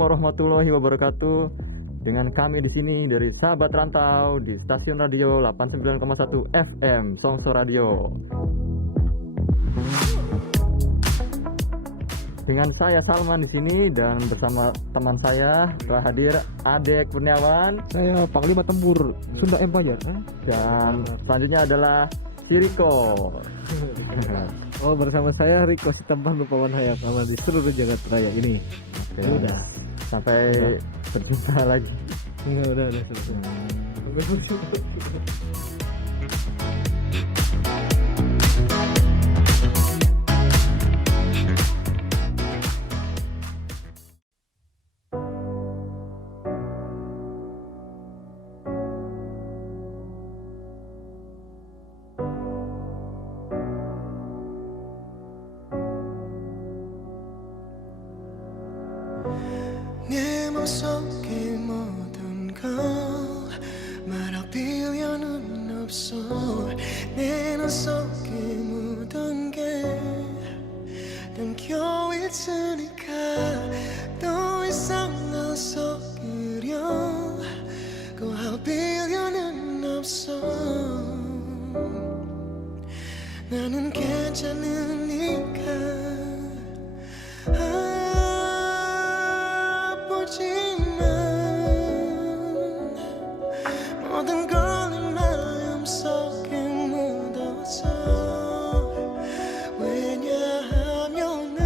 warahmatullahi wabarakatuh. Dengan kami di sini dari Sahabat Rantau di stasiun radio 89,1 FM Songso Radio. Dengan saya Salman di sini dan bersama teman saya telah hadir Adek Kurniawan. Saya Panglima Tempur Sunda Empire. Dan selanjutnya adalah si Riko. Oh, bersama saya Riko Sitampan Lupawan Hayat aman di seluruh jagat raya ini. Oke, Udah. Sampai berjumpa lagi. Enggak, udah selesai. 내 맘속에 모든 걸 말아비려는 없어 내 눈 속에 묻은 게 담겨 있으니까 더 이상 널 속이려고 할 필요는 없어 나는 괜찮으니까 모든 걸 내 마음속에 묻어서 왜냐하면 난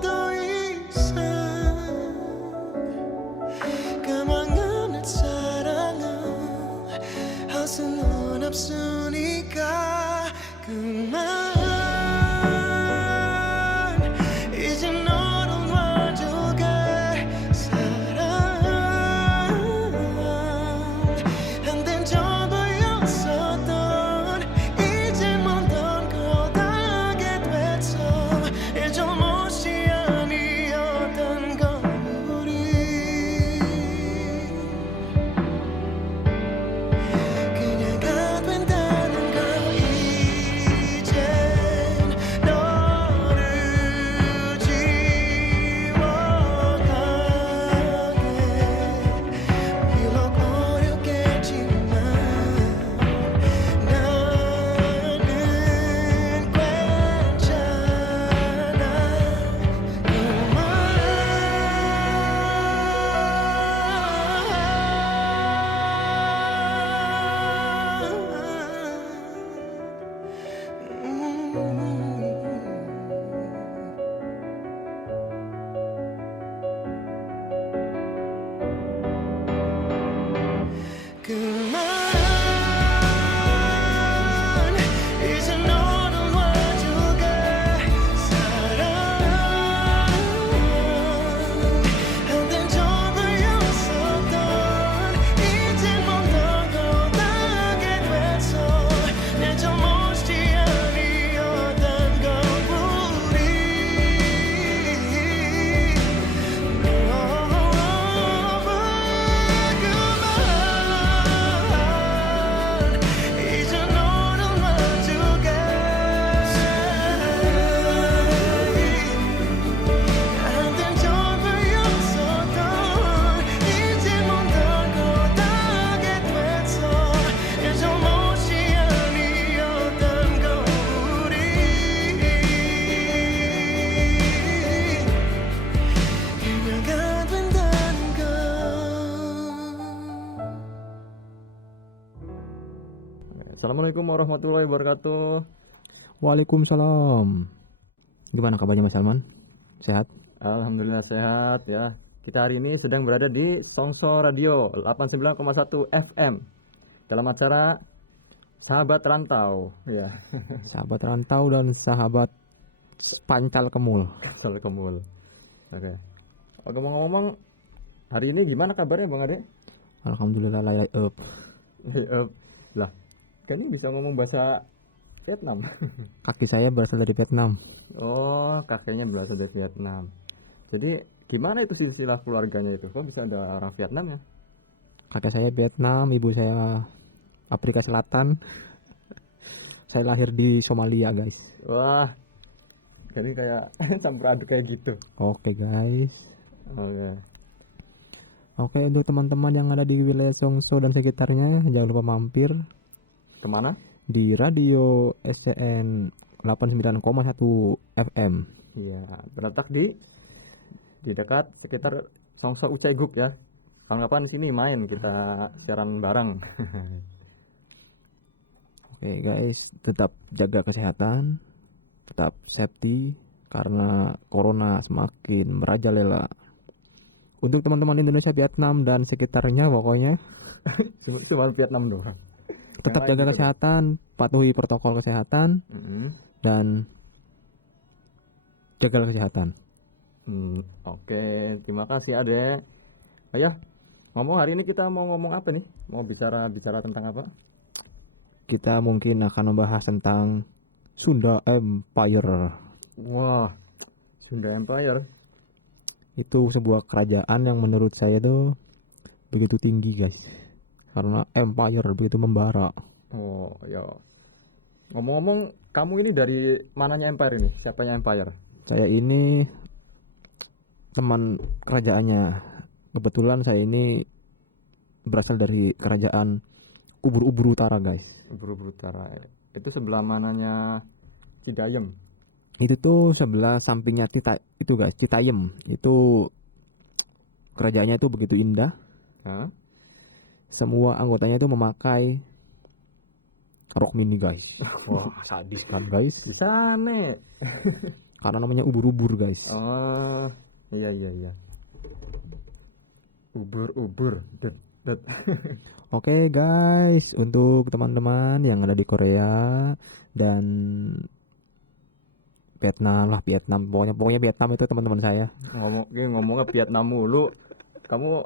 더 이상 가망한 내 사랑을 할 수는 없으니까 그만 이제 너를 놔줄게 사랑한된 전부였었던 이제 먼 거다게 됐어 이 잘못이 아니었던 건 우리 그녀가 된다는 걸 이젠 너를 지워가게 비록 어렵겠지만 나는 그만 이제 너를 놔줄게 사랑한된 전부였었던 이제 먼 거다게 됐어 내 잘못이 아니었던 건 우리 이제 너를 놔줄게 안된 전부였었던 이제 먼 거다게 됐어 내 잘못이 아니었던 건 우리 그녀가 된다는 걸 Assalamualaikum warahmatullahi wabarakatuh. Waalaikumsalam. Gimana kabarnya Mas Salman? Sehat? Alhamdulillah sehat ya. Kita hari ini sedang berada di Songso Radio 89,1 FM dalam acara Sahabat Rantau ya. Sahabat rantau dan sahabat pancal kemul. Soal Kemul. Oke. Ngomong-ngomong, hari ini gimana kabarnya Bang Ade? Alhamdulillah layak up. Lah, kan ini bisa ngomong bahasa Vietnam. Kaki saya berasal dari Vietnam. Oh, kakeknya berasal dari Vietnam. Jadi gimana itu silsilah keluarganya itu? Kok bisa ada orang Vietnam ya? Kakek saya Vietnam, ibu saya Afrika Selatan. Saya lahir di Somalia, guys. Wah, Jadi kayak campur aduk kayak gitu. Oke guys. Oke. Oke, untuk teman-teman yang ada di wilayah Songso dan sekitarnya, jangan lupa mampir Kemana? di radio SCN 89,1 FM. Iya, terletak di dekat sekitar Songso Ucaiguk ya. Kapan-kapan sini main kita siaran bareng. Oke guys, tetap jaga kesehatan, tetap safety karena corona semakin merajalela. Untuk teman-teman Indonesia, Vietnam dan sekitarnya pokoknya Cuma Vietnam doang. tetap Yang lain jaga juga kesehatan, patuhi protokol kesehatan dan jaga kesehatan. Oke, terima kasih Ade. Ayah, ngomong hari ini kita mau ngomong apa nih? Mau bicara tentang apa? Kita mungkin akan membahas tentang Sunda Empire. Wah, Sunda Empire. Itu sebuah kerajaan yang menurut saya tuh begitu tinggi guys, karena empire begitu membara. Oh, ya. Ngomong-ngomong, kamu ini dari mananya Empire ini? Siapanya Empire? Saya ini teman kerajaannya. Kebetulan saya ini berasal dari kerajaan Ubur-Ubur Utara guys. Ubur-Ubur Utara. Itu sebelah mananya Cidayem. Itu tuh sebelah sampingnya itu guys, Citayam. Itu kerajaannya itu begitu indah. Hah? Semua anggotanya itu memakai rok mini guys. Wah, sadis kan guys? Di sana. Karena namanya ubur-ubur guys. Oh, iya. Ubur-ubur. Det. Oke guys, untuk teman-teman yang ada di Korea dan Vietnam, pokoknya Vietnam itu teman-teman saya. Ngomongnya Vietnam mulu. Kamu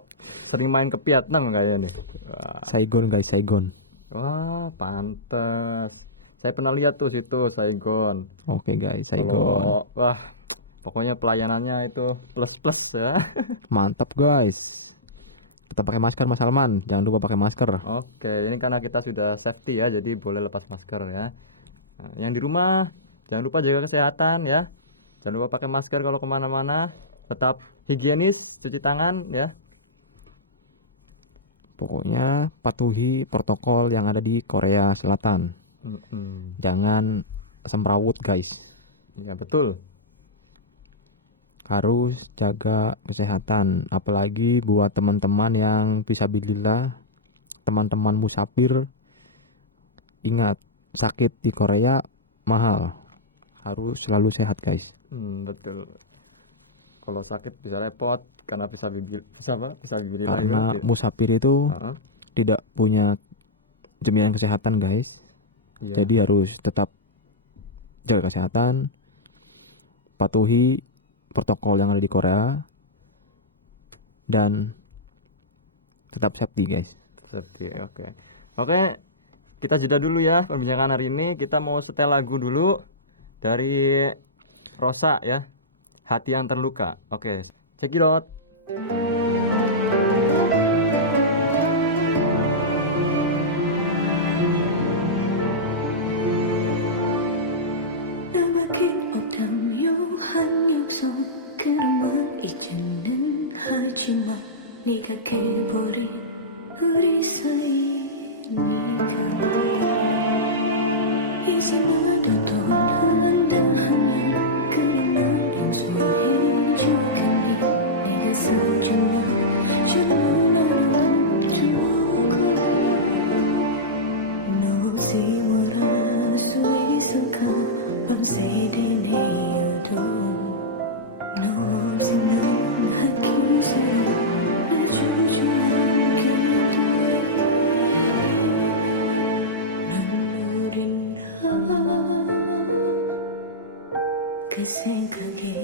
sering main ke Vietnam kayaknya nih. Saigon guys, Saigon. Wah, pantes. Saya pernah lihat tuh situ Saigon. Oke guys, Saigon. Wah, pokoknya pelayanannya itu plus ya. Mantap guys. Tetap pakai masker Mas Salman, jangan lupa pakai masker. Oke, ini karena kita sudah safety ya, jadi boleh lepas masker ya. Nah, yang di rumah jangan lupa jaga kesehatan ya. Jangan lupa pakai masker kalau kemana-mana. Tetap higienis, cuci tangan ya. Pokoknya patuhi protokol yang ada di Korea Selatan. Jangan semrawut guys. Ya betul. Harus jaga kesehatan. Apalagi buat teman-teman yang fisabilillah, teman-teman musafir. Ingat, sakit di Korea mahal. Harus selalu sehat guys. Betul. Kalau sakit bisa repot karena fisabilillah Karena juga. musafir itu tidak punya jaminan kesehatan guys. Iya. Jadi harus tetap jaga kesehatan, patuhi protokol yang ada di Korea, dan tetap safety guys. Safety, oke, kita jeda dulu ya perbincangan hari ini. Kita mau setel lagu dulu dari Rosa ya, Hati yang Terluka. Oke, check it out. 남에게 없다면 한 약속 그럼은 이제는 하지마 네가 깨버린 우리 사이 네가 이제 나도 떠난다 하면 그만 용서해 주겠니 내가 소중한 정말 좋고 너 없이 원할 수 있을까 밤새내려도 너 오지 넌 하기서 해주지 눈물이 나 그 생각에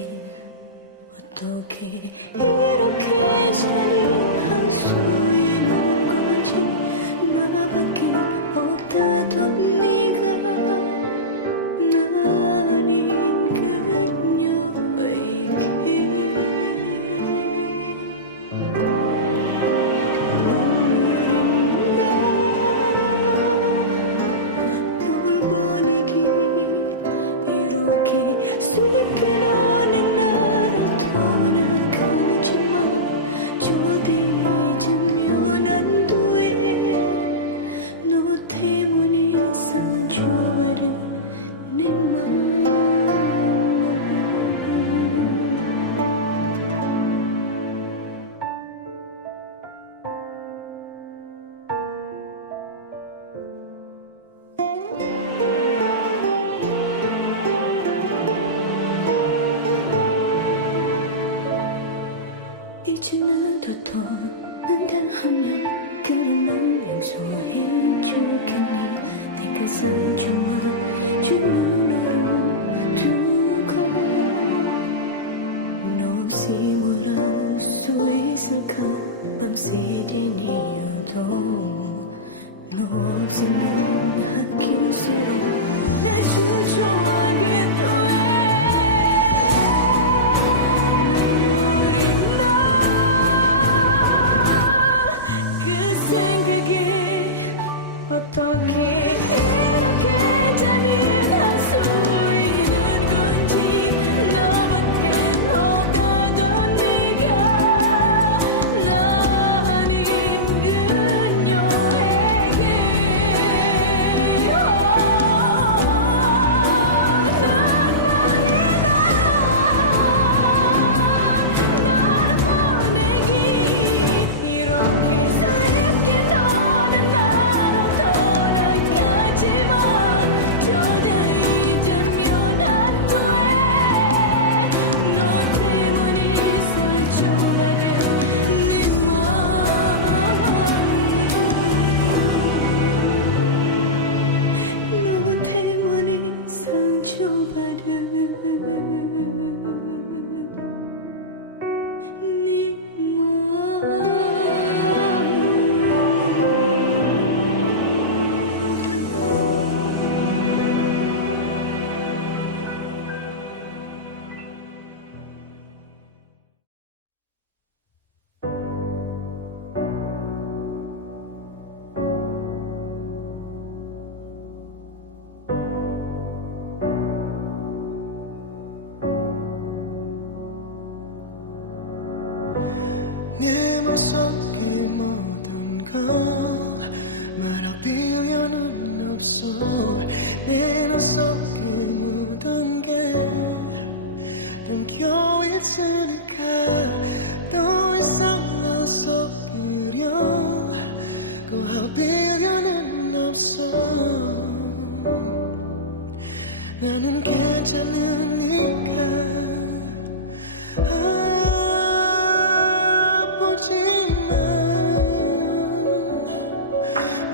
어떻게 이렇게 생각할 수 있는 거지 나밖에 없다던 네가 이렇게 더 난다 하면 그만 용서해주겠니 내가 상처와 주문을 두고 너 없이 몰라 수 있을까 밤새진 이유도 너 없으면 아낄수록 날 소중하게 그 생각에 어떻게 굉장히 가슴이 건지 너가 던 네가 나 아니면 너 때문에 상처받은 내 맘속의 모든 건 말할 필요는 없어 내 맘속에 묻은 게 담겨 있으니까 더 이상 안 섞으려고 할 필요는 없어 나는 괜찮으니까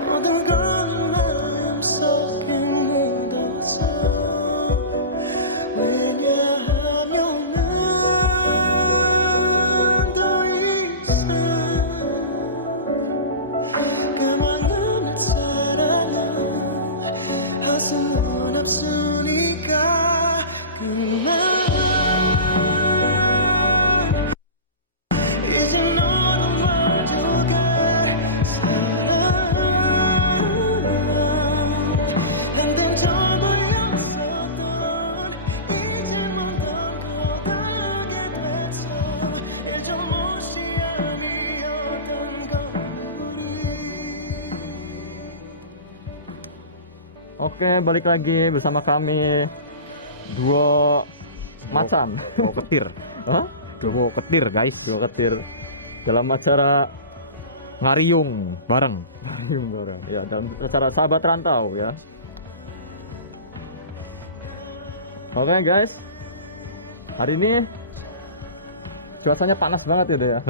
모든 건 마음속에 묻었어 왜냐하면 난 더 이상 그만한 사랑을 할 수는 없으니까 그만 이제 너는 모두가 사랑해 난된 전부였었던 이제 못하게 됐어 이제 못이 아니었던 거니 Oke, balik lagi bersama kami duo Macan. Duo ketir. Hah? Duo ketir guys. Duo ketir dalam acara Ngariung bareng. ya dalam acara sahabat rantau ya. Oke guys, hari ini cuacanya panas banget ya deh ya.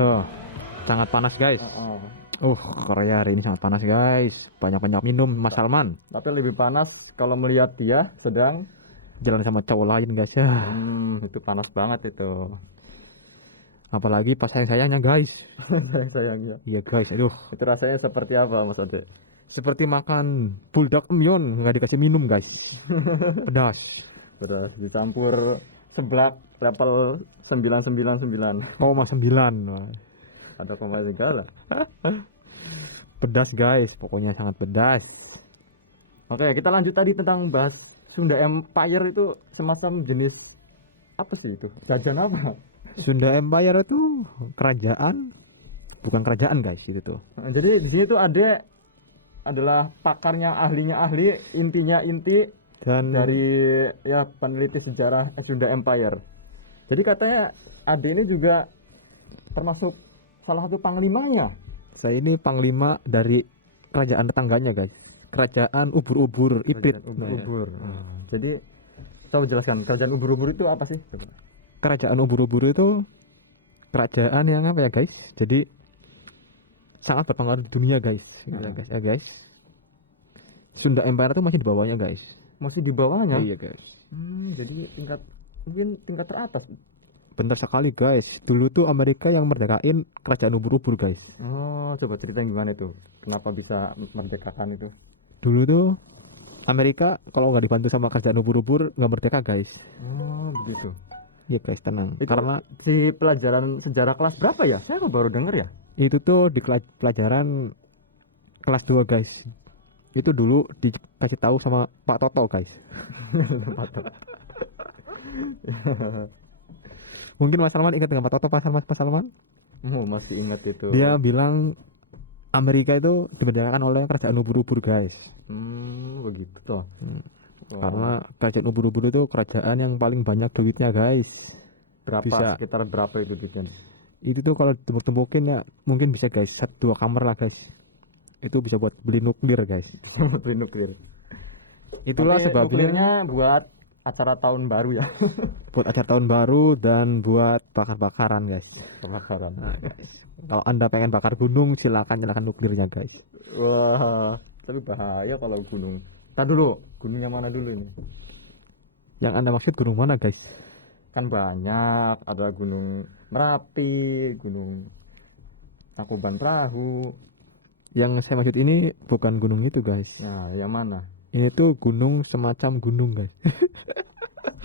Sangat panas guys. Heeh. Korea hari ini sangat panas guys. Banyak-banyak minum Mas Salman. Tapi lebih panas kalau melihat dia sedang Jalan sama cowok lain guys ya. itu panas banget itu. Apalagi pas sayang-sayangnya guys. Sayangnya. Iya guys, aduh. Itu rasanya seperti apa Mas Ade? Seperti makan buldak emyon nggak dikasih minum guys. Pedas. Terus dicampur seblak level 999. 0,9. Ada koma segala. Pedas guys, pokoknya sangat pedas. Oke, kita lanjut tadi tentang bahas Sunda Empire itu semacam jenis apa sih itu? Jajan apa? Sunda Empire itu kerajaan, bukan kerajaan guys itu tuh. Nah, jadi di sini tuh adalah pakarnya, ahlinya ahli, intinya inti Dan dari ya peneliti sejarah Sunda Empire. Jadi katanya Ade ini juga termasuk salah satu panglimanya. saya ini panglima dari kerajaan tetangganya guys. Kerajaan ubur-ubur Iprit. Ubur-ubur. Jadi coba jelaskan kerajaan ubur-ubur itu apa sih? Kerajaan ubur-ubur itu kerajaan yang apa ya guys, jadi sangat berpengaruh di dunia guys, gitu ya, guys ya guys. Sunda Empire itu masih di bawahnya guys. Masih di bawahnya. Iya guys. Jadi mungkin tingkat teratas. Bener sekali guys. Dulu tuh Amerika yang merdekain kerajaan ubur-ubur guys. Oh, coba ceritain gimana itu? Kenapa bisa merdekakan itu? Dulu tuh Amerika kalau nggak dibantu sama kerajaan ubur-ubur nggak merdeka guys. Oh, begitu. Iya guys, tenang. Itu Karena di pelajaran sejarah kelas berapa ya? Saya kok baru denger ya. itu tuh di pelajaran kelas 2 guys. Itu dulu dikasih tahu sama Pak Toto guys. Mungkin Mas Salman ingat dengan Pak Toto, Pak Salman? Oh, masih ingat itu. Dia bilang Amerika itu dimerdekakan oleh kerajaan ubur-ubur guys. Begitu toh. Wah, Karena kerajaan ubur-ubur itu kerajaan yang paling banyak duitnya guys. berapa bisa. sekitar berapa itu duitnya? Itu tuh kalau ditumpuk-tumpukin ya mungkin bisa guys 1-2 kamar lah guys. Itu bisa buat beli nuklir guys. Beli nuklir. Itulah Tapi sebabnya nuklirnya buat acara tahun baru ya. buat acara tahun baru dan buat bakar-bakaran guys. Kebakaran. Nah, guys, kalau Anda pengen bakar gunung silakan nyalakan nuklirnya guys. Wah, tapi bahaya kalau gunung. Tadi dulu, gunungnya mana dulu ini? Yang Anda maksud gunung mana guys? Kan banyak, ada gunung Merapi, gunung Tangkuban Perahu. Yang saya maksud ini bukan gunung itu guys. Nah, yang mana? Ini tuh gunung semacam gunung guys.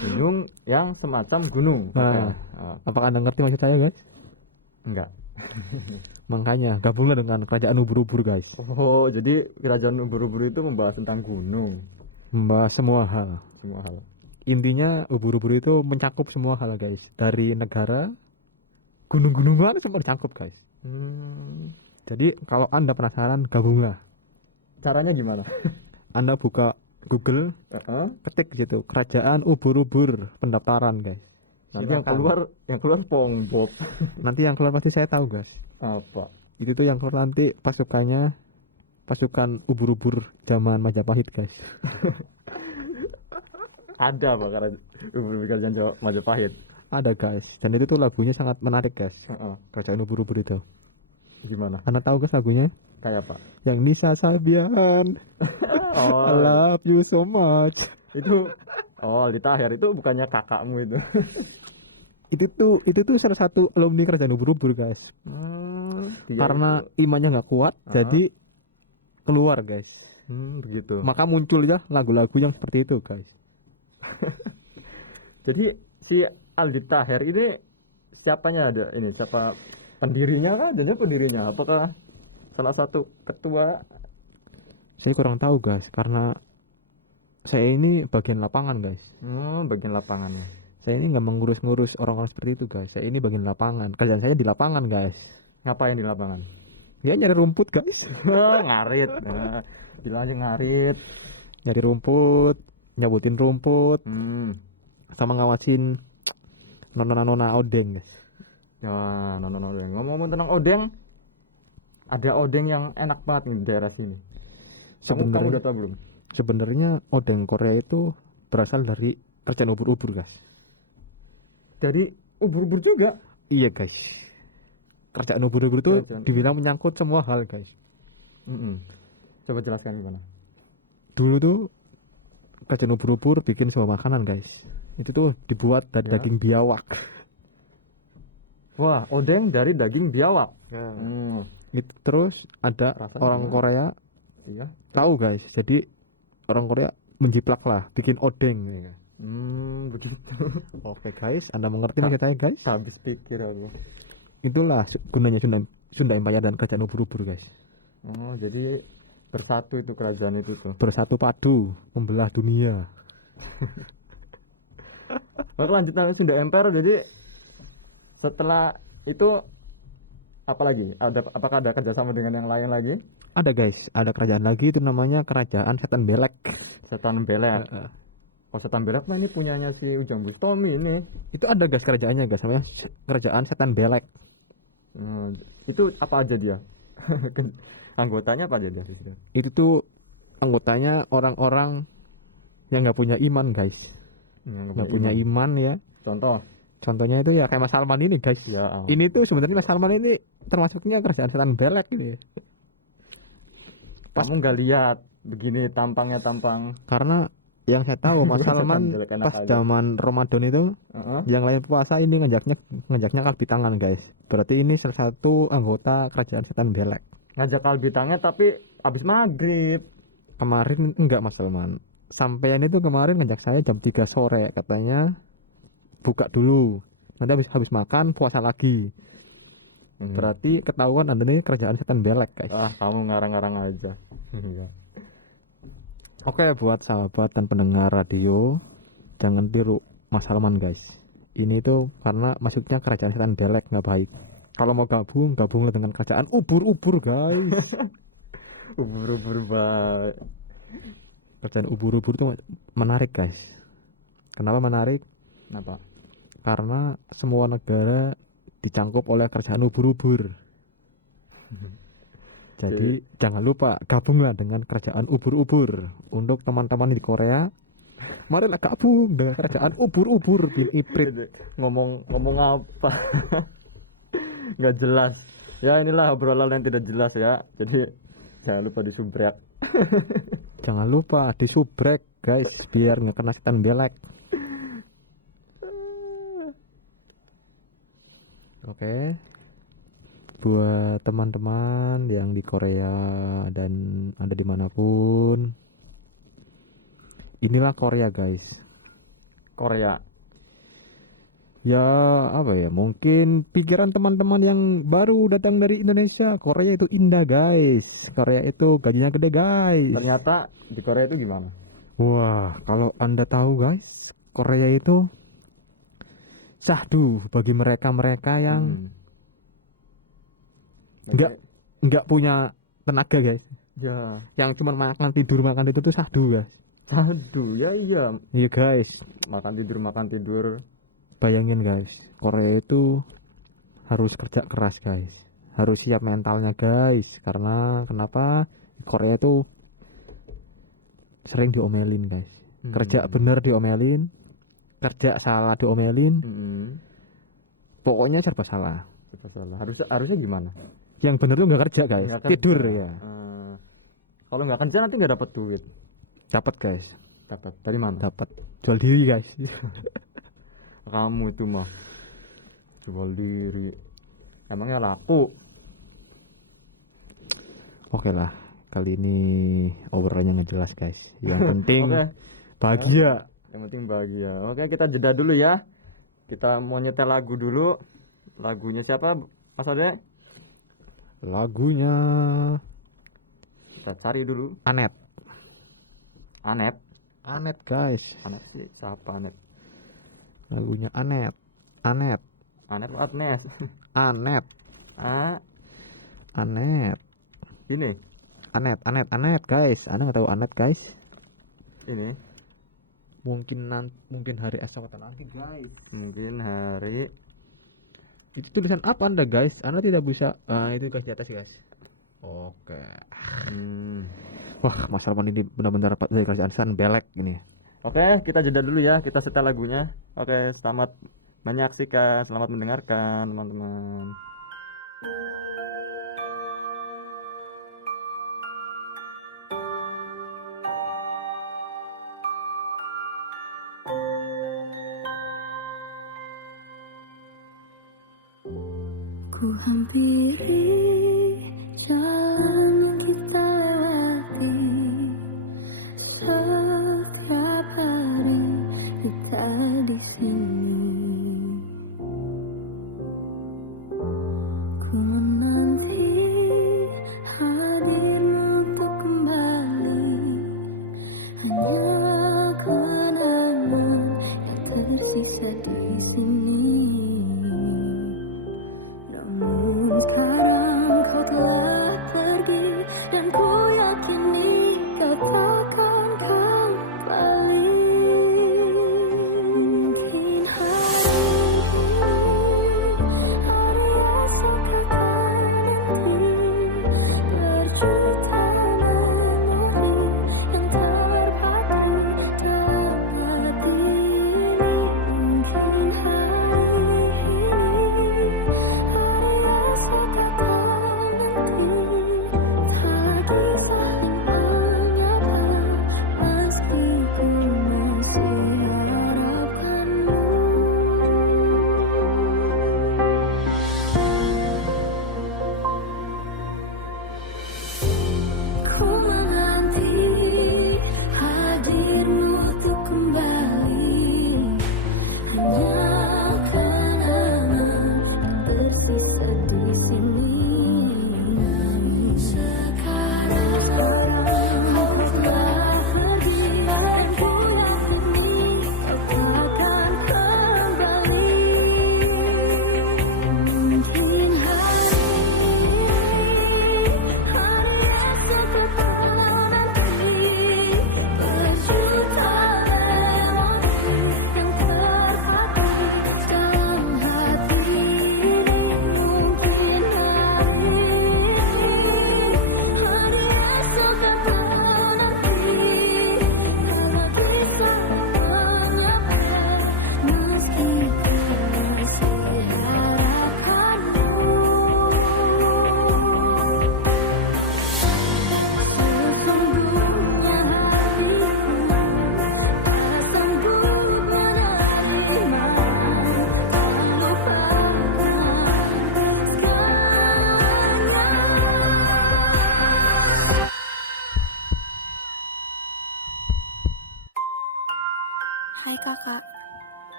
Gunung yang semacam gunung. Nah. Oke. Ah, Apakah Anda ngerti maksud saya guys? enggak. Makanya gabunglah dengan kerajaan ubur-ubur guys. Oh, jadi kerajaan ubur-ubur itu membahas tentang gunung, Membahas semua hal. semua hal. Intinya ubur-ubur itu mencakup semua hal guys. Dari negara, gunung-gunungan semua dicakup guys. Jadi kalau Anda penasaran gabunglah. Caranya gimana? Anda buka Google, Heeh. ketik di situ kerajaan ubur-ubur pendaftaran guys. Nanti Silakan. yang keluar SpongeBob. Nanti yang keluar pasti saya tahu guys. Apa? Itu tuh yang keluar nanti pasukannya pasukan ubur-ubur zaman Majapahit guys. Ada apa karena ubur-ubur kerajaan Majapahit? Ada guys. Dan itu tuh lagunya sangat menarik guys. Heeh. Kerajaan ubur-ubur itu. Gimana? Anda tahu guys lagunya? Kayak apa? Yang Nisa Sabian. I Oh, love you so much. itu Aldi Taher itu bukannya kakakmu itu. Itu tuh salah satu alumni kerajaan ubur-ubur guys. Dia Karena itu. imannya nggak kuat, Aha. jadi keluar guys. Begitu. Maka muncul ya lagu-lagu yang seperti itu guys. Jadi si Aldi Taher ini siapanya ada ini? Siapa pendirinya kah? Jadi pendirinya? Apakah salah satu ketua? Saya kurang tahu guys, karena saya ini bagian lapangan guys. Bagian lapangannya. Saya ini nggak mengurus-ngurus orang-orang seperti itu guys. Saya ini bagian lapangan. Kerjaan saya di lapangan guys. Ngapain di lapangan? Ya nyari rumput guys. Ngarit. Nah, bilang aja ngarit. Nyari rumput, nyabutin rumput, sama ngawasin nona-nona odeng guys. Ya, odeng. Ngomong-ngomong tentang odeng, ada odeng yang enak banget nih di daerah sini. Kamu udah tahu belum? Sebenarnya odeng Korea itu berasal dari kerajaan ubur-ubur guys. Dari ubur-ubur juga. Iya guys. Kerajaan ubur-ubur itu Kerajaan- dibilang menyangkut semua hal guys. Coba jelaskan gimana? Dulu tuh kerajaan ubur-ubur bikin sebuah makanan guys. Itu tuh dibuat dari Ya. daging biawak. Wah, odeng dari daging biawak. Itu terus ada Rasanya orang gimana? Korea Iya. tahu guys. Jadi orang Korea menjiplak lah bikin odeng ya. Begitu. Oke guys, Anda mengerti maksud saya guys? Habis pikir aku. Itulah gunanya Sunda Empire dan kerajaan ubur-ubur guys. Oh, jadi bersatu itu kerajaan itu tuh. Bersatu padu membelah dunia. Nah, kelanjutan Sunda Empire, jadi setelah itu apa lagi? Apakah ada kerjasama dengan yang lain lagi? Ada guys, ada kerajaan lagi itu namanya kerajaan setan belek. Setan Belek. Oh, Setan Belek mah ini punyanya si Ujang Bustomi ini. Itu ada guys kerajaannya guys, namanya kerajaan setan belek. Itu apa aja dia? Anggotanya apa aja dia? Itu tuh anggotanya orang-orang yang nggak punya iman guys, nggak punya iman ya. Contoh. Contohnya itu ya kayak Mas Salman ini guys. Ya, Ini tuh sebenarnya Mas Salman ini termasuknya kerjaan setan belek gitu ya. kamu nggak lihat begini tampangnya tampang. Karena yang saya tahu Mas Salman Jelek enak pas aja. zaman Ramadan itu Heeh. yang lain puasa ini ngajaknya kalbi tangan guys. Berarti ini salah satu anggota kerajaan setan belek. Ngajak kalbi tangan tapi abis maghrib. Kemarin enggak Mas Salman. Sampean itu kemarin ngajak saya jam 3 sore katanya buka dulu. Nanti habis makan puasa lagi. Berarti ketahuan Anda ini kerajaan setan belek guys. Ah, kamu ngarang-ngarang aja. Iya. Oke, buat sahabat dan pendengar radio, jangan tiru Mas Salman guys. Ini tuh karena masuknya kerajaan setan belek nggak baik. Kalau mau gabunglah dengan kerajaan ubur-ubur guys. Ubur-ubur baik. Kerajaan ubur-ubur tuh menarik guys. Kenapa menarik? Kenapa? Karena semua negara dicangkup oleh kerajaan ubur-ubur. Jadi jangan lupa gabunglah dengan kerajaan ubur-ubur. Untuk teman-teman di Korea, marilah gabung dengan kerajaan ubur-ubur bin Iprit. Ngomong apa? Nggak jelas. Ya inilah obrolan yang tidak jelas ya. Jadi jangan lupa disubrek. Jangan lupa disubrek guys biar nggak kena setan belek. Oke. Buat teman-teman yang di Korea dan ada dimanapun, inilah Korea guys. Korea. Ya apa ya, mungkin pikiran teman-teman yang baru datang dari Indonesia, Korea itu indah guys, Korea itu gajinya gede guys. Ternyata di Korea itu gimana? Wah, kalau Anda tahu guys, Korea itu syahdu bagi mereka-mereka yang nggak punya tenaga guys, Ya. yang cuma makan tidur itu tuh syahdu guys. Aduh, ya iya. Iya guys, Makan tidur. bayangin guys, Korea itu harus kerja keras guys, harus siap mentalnya guys. Karena kenapa? Korea itu sering diomelin guys, kerja bener diomelin, kerja salah diomelin, pokoknya serba salah. Salah. Harusnya gimana? Yang bener tuh nggak kerja guys, Nggak tidur kerja. ya. Kalau nggak kerja nanti nggak dapat duit. Dapat guys, Dapat dari mana? dapat jual diri guys. Kamu itu mah jual diri. Emangnya laku? Oke lah, kali ini obrolannya nggak jelas guys. Yang penting Oke. bahagia. Yang penting bahagia. Oke, kita jeda dulu ya. Kita mau nyetel lagu dulu. Lagunya siapa, Mas Ade? Lagunya Kita cari dulu. Anet. Anet. Anet guys. Anet sih siapa Anet? Lagunya Anet. Anet. Anet atau Agnes? Anet. Ah, Anet. ini. Anet guys. Anda nggak tahu Anet guys? Ini. Mungkin hari esok atau nanti guys. Mungkin hari Itu tulisan apa Anda guys? Anda tidak bisa. Itu guys di atas guys. Oke. Wah, Mas Salman ini benar-benar dapat dari kerjaan setan belek ini. Oke, kita jeda dulu ya. Kita setel lagunya. Oke, selamat menyaksikan, selamat mendengarkan, teman-teman. Ku hampiri jalan kita lewati setiap hari kita di sini. Ku menanti hadirmu untuk kembali, hanya kenangan yang tersisa di sini. Namun sekarang kau telah pergi,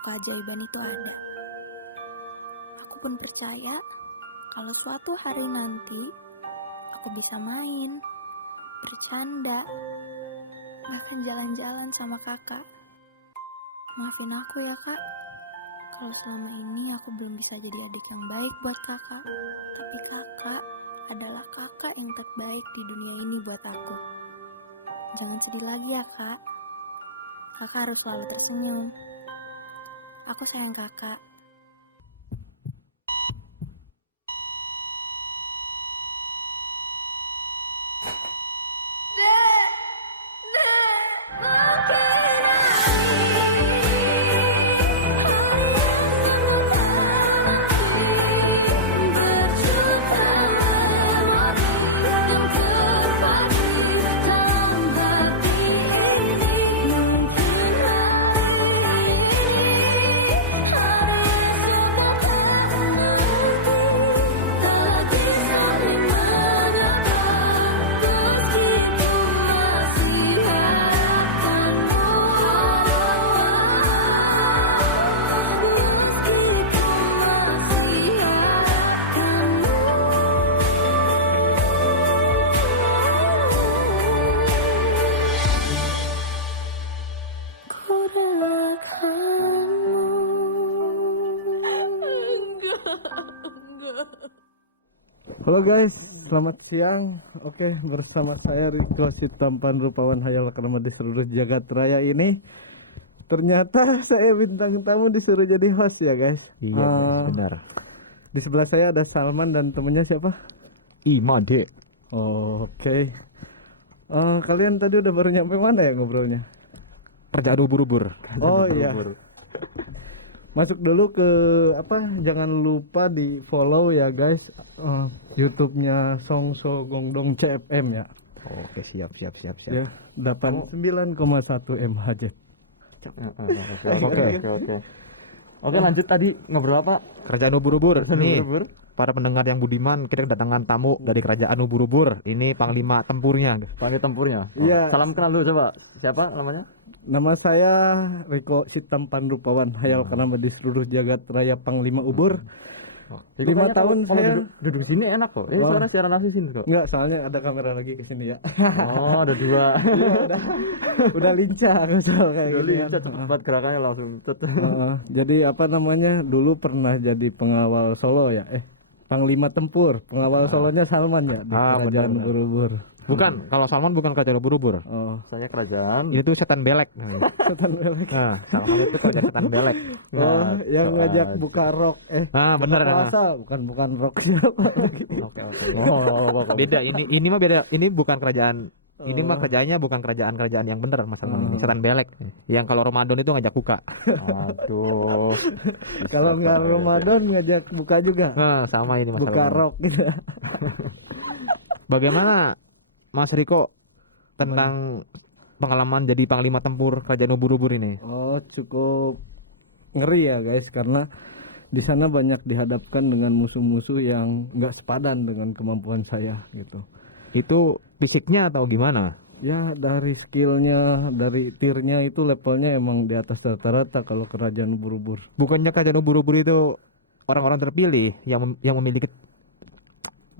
kalau keajaiban itu ada. Aku pun percaya kalau suatu hari nanti aku bisa main, bercanda, bahkan jalan-jalan sama kakak. Maafin aku ya kak, kalau selama ini aku belum bisa jadi adik yang baik buat kakak. Tapi kakak adalah kakak yang terbaik di dunia ini buat aku. Jangan sedih lagi ya kak. Kakak harus selalu tersenyum. Aku sayang kakak. Halo guys, selamat siang. Oke, bersama saya Riko Sitampan Rupawan Hayal Karma di seluruh jagat raya ini. Ternyata saya bintang tamu disuruh jadi host ya guys. Iya, guys, benar. Di sebelah saya ada Salman dan temennya siapa? Imade. Oke. Kalian tadi udah baru nyampe mana ya ngobrolnya? Kerjaan ubur-ubur. Oh iya. Masuk dulu ke jangan lupa di follow ya guys, YouTube-nya Songso Gongdong CFM ya. Oke, siap. Ya, 89,1 MHz. Oke, lanjut tadi ngobrol apa? Kerjaan ubur-ubur. Nih, Ubur-ubur. para pendengar yang budiman, kita kedatangan tamu dari kerajaan ubur-ubur. Ini panglima tempurnya. Panggil tempurnya. Iya. Salam kenal dulu coba. Siapa namanya? Nama saya Riko Sitampan Rupawan Hayal Karma di seluruh jagat raya Panglima Ubur. Jadi 5 kayaknya tahun kalau saya duduk sini enak kok. Ini Oh. suara siaran langsung sini kok. Enggak, soalnya ada kamera lagi ke sini ya. Oh, ada dua. Iya, udah lincah kesel kayak Dulu gini. bisa cepat gerakannya langsung. Jadi dulu pernah jadi pengawal Solo ya. Panglima tempur, pengawal Solonya Salman ya di kerajaan benar. Ubur-Ubur. Bukan, kalau Salman bukan kerjaan ubur-ubur. Oh, Saya kerajaan. Ini tuh setan belek. setan belek. Nah, Salman itu kerja setan belek. Oh, yang so ngajak aja. buka rok. Ah, benar. Puasa, bukan rok siapa lagi. Oke. Oh, Beda ini mah beda. Ini bukan kerajaan. Ini mah kerjaannya bukan kerajaan-kerajaan yang benar, Mas Salman. Ini setan belek. Yang kalau Ramadan itu ngajak buka. Aduh. Kalau nggak Ramadan ngajak buka juga. Nah, sama ini Mas Buka Salman. rok gitu. Bagaimana Mas Riko tentang pengalaman jadi panglima tempur kerajaan ubur-ubur ini? Oh, cukup ngeri ya guys, karena di sana banyak dihadapkan dengan musuh-musuh yang nggak sepadan dengan kemampuan saya gitu. Itu fisiknya atau gimana? Ya dari skillnya, dari tirnya itu levelnya emang di atas rata-rata kalau kerajaan ubur-ubur. Bukannya kerajaan ubur-ubur itu orang-orang terpilih yang memiliki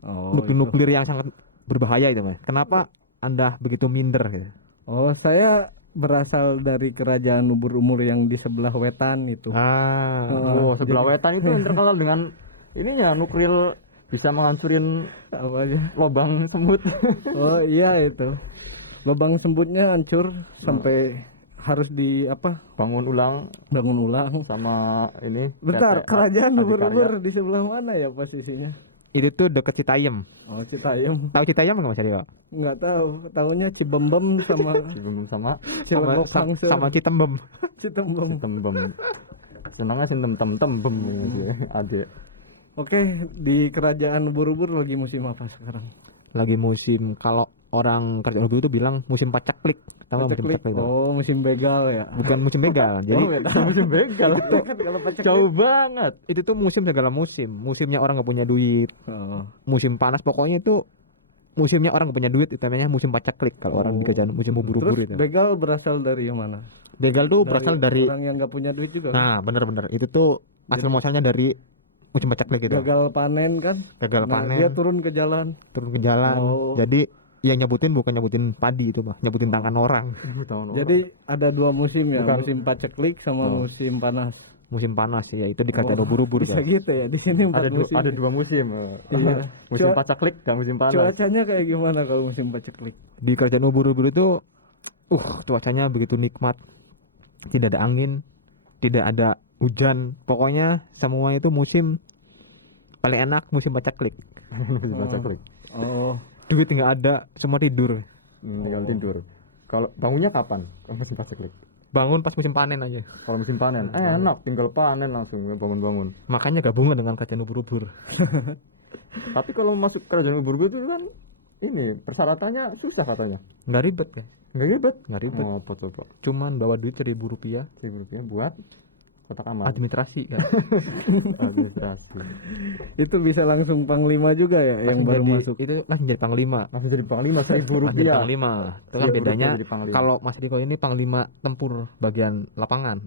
Oh, itu. nuklir yang sangat berbahaya itu, Mas. Kenapa Anda begitu minder gitu? Oh, saya berasal dari kerajaan ubur-umur yang di sebelah wetan itu. Oh, sebelah wetan itu yang terkenal dengan ininya nuklir bisa menghancurin Apa aja? lubang semut. Oh iya itu. Lubang sembutnya hancur sampai harus Bangun ulang bangun ulang. sama ini. Bentar, PT kerajaan Adikarya. ubur-ubur di sebelah mana ya posisinya? Itu tuh deket Citayam. Oh, Citayam. Tahu Citayam nggak Mas Rio? Nggak tahu, tahunya Cibembem sama Dibembem sama Cilengok Hangsur. sama Citembem. Citembem. tembem. Senangnya sih tembem gitu. Adik. Oke, di kerajaan ubur-ubur lagi musim apa sekarang? Lagi musim, kalau orang kerjaan ubur itu bilang musim pacaklik. Tahu nggak musim Paceklik. pacaklik? itu? Oh, musim begal ya. Bukan musim begal. Jadi musim begal. Kan kalau paceklik. Jauh banget. itu tuh musim segala musim. Musimnya orang nggak punya duit. Oh. Musim panas pokoknya itu musimnya orang nggak punya duit. Itu namanya musim pacaklik. Kalau orang di kerjaan musim ubur-ubur Terus itu. begal berasal dari yang mana? Begal tuh berasal dari orang yang nggak punya duit juga. nah bener-bener itu tuh asal muasalnya dari musim paceklik gitu. Gagal panen kan. Gagal Nah, panen, dia turun ke jalan. turun ke jalan. Oh. Jadi yang nyebutin bukan nyebutin padi itu mah, nyebutin tangan orang. Jadi ada 2 musim ya, Bukan. musim paceklik sama Oh. musim panas. Musim panas ya itu dikatain Oh, ubur-ubur bisa guys. gitu ya. Di sini 4 musim. ada 2 musim. Iya. Musim Cua- paceklik dan musim panas. Cuacanya kayak gimana kalau musim paceklik? Di kerajaan ubur-ubur itu cuacanya begitu nikmat. Tidak ada angin, tidak ada hujan. Pokoknya semua itu musim paling enak musim paceklik. Musim paceklik. Oh, Duit nggak ada, semua tidur. Tinggal tidur. Kalau bangunnya kapan? Kalau musim paceklik. Bangun pas musim panen aja. Kalau musim panen, enak tinggal panen langsung bangun-bangun. Makanya gabungan dengan kerajaan ubur-ubur. Tapi kalau masuk kerajaan ubur-ubur itu kan ini persyaratannya susah katanya. Nggak ribet ya? Nggak ribet. Nggak ribet. Oh, apa coba? Cuman bawa duit Rp1.000 Ribetnya buat kotak amal. administrasi kan. Administrasi. itu bisa langsung panglima juga ya yang baru masuk. Itu langsung jadi panglima. Langsung jadi panglima Langsung jadi Rp1.000. panglima. Itu kan Iya, bedanya jadi panglima. kalau Mas Riko ini panglima tempur bagian lapangan.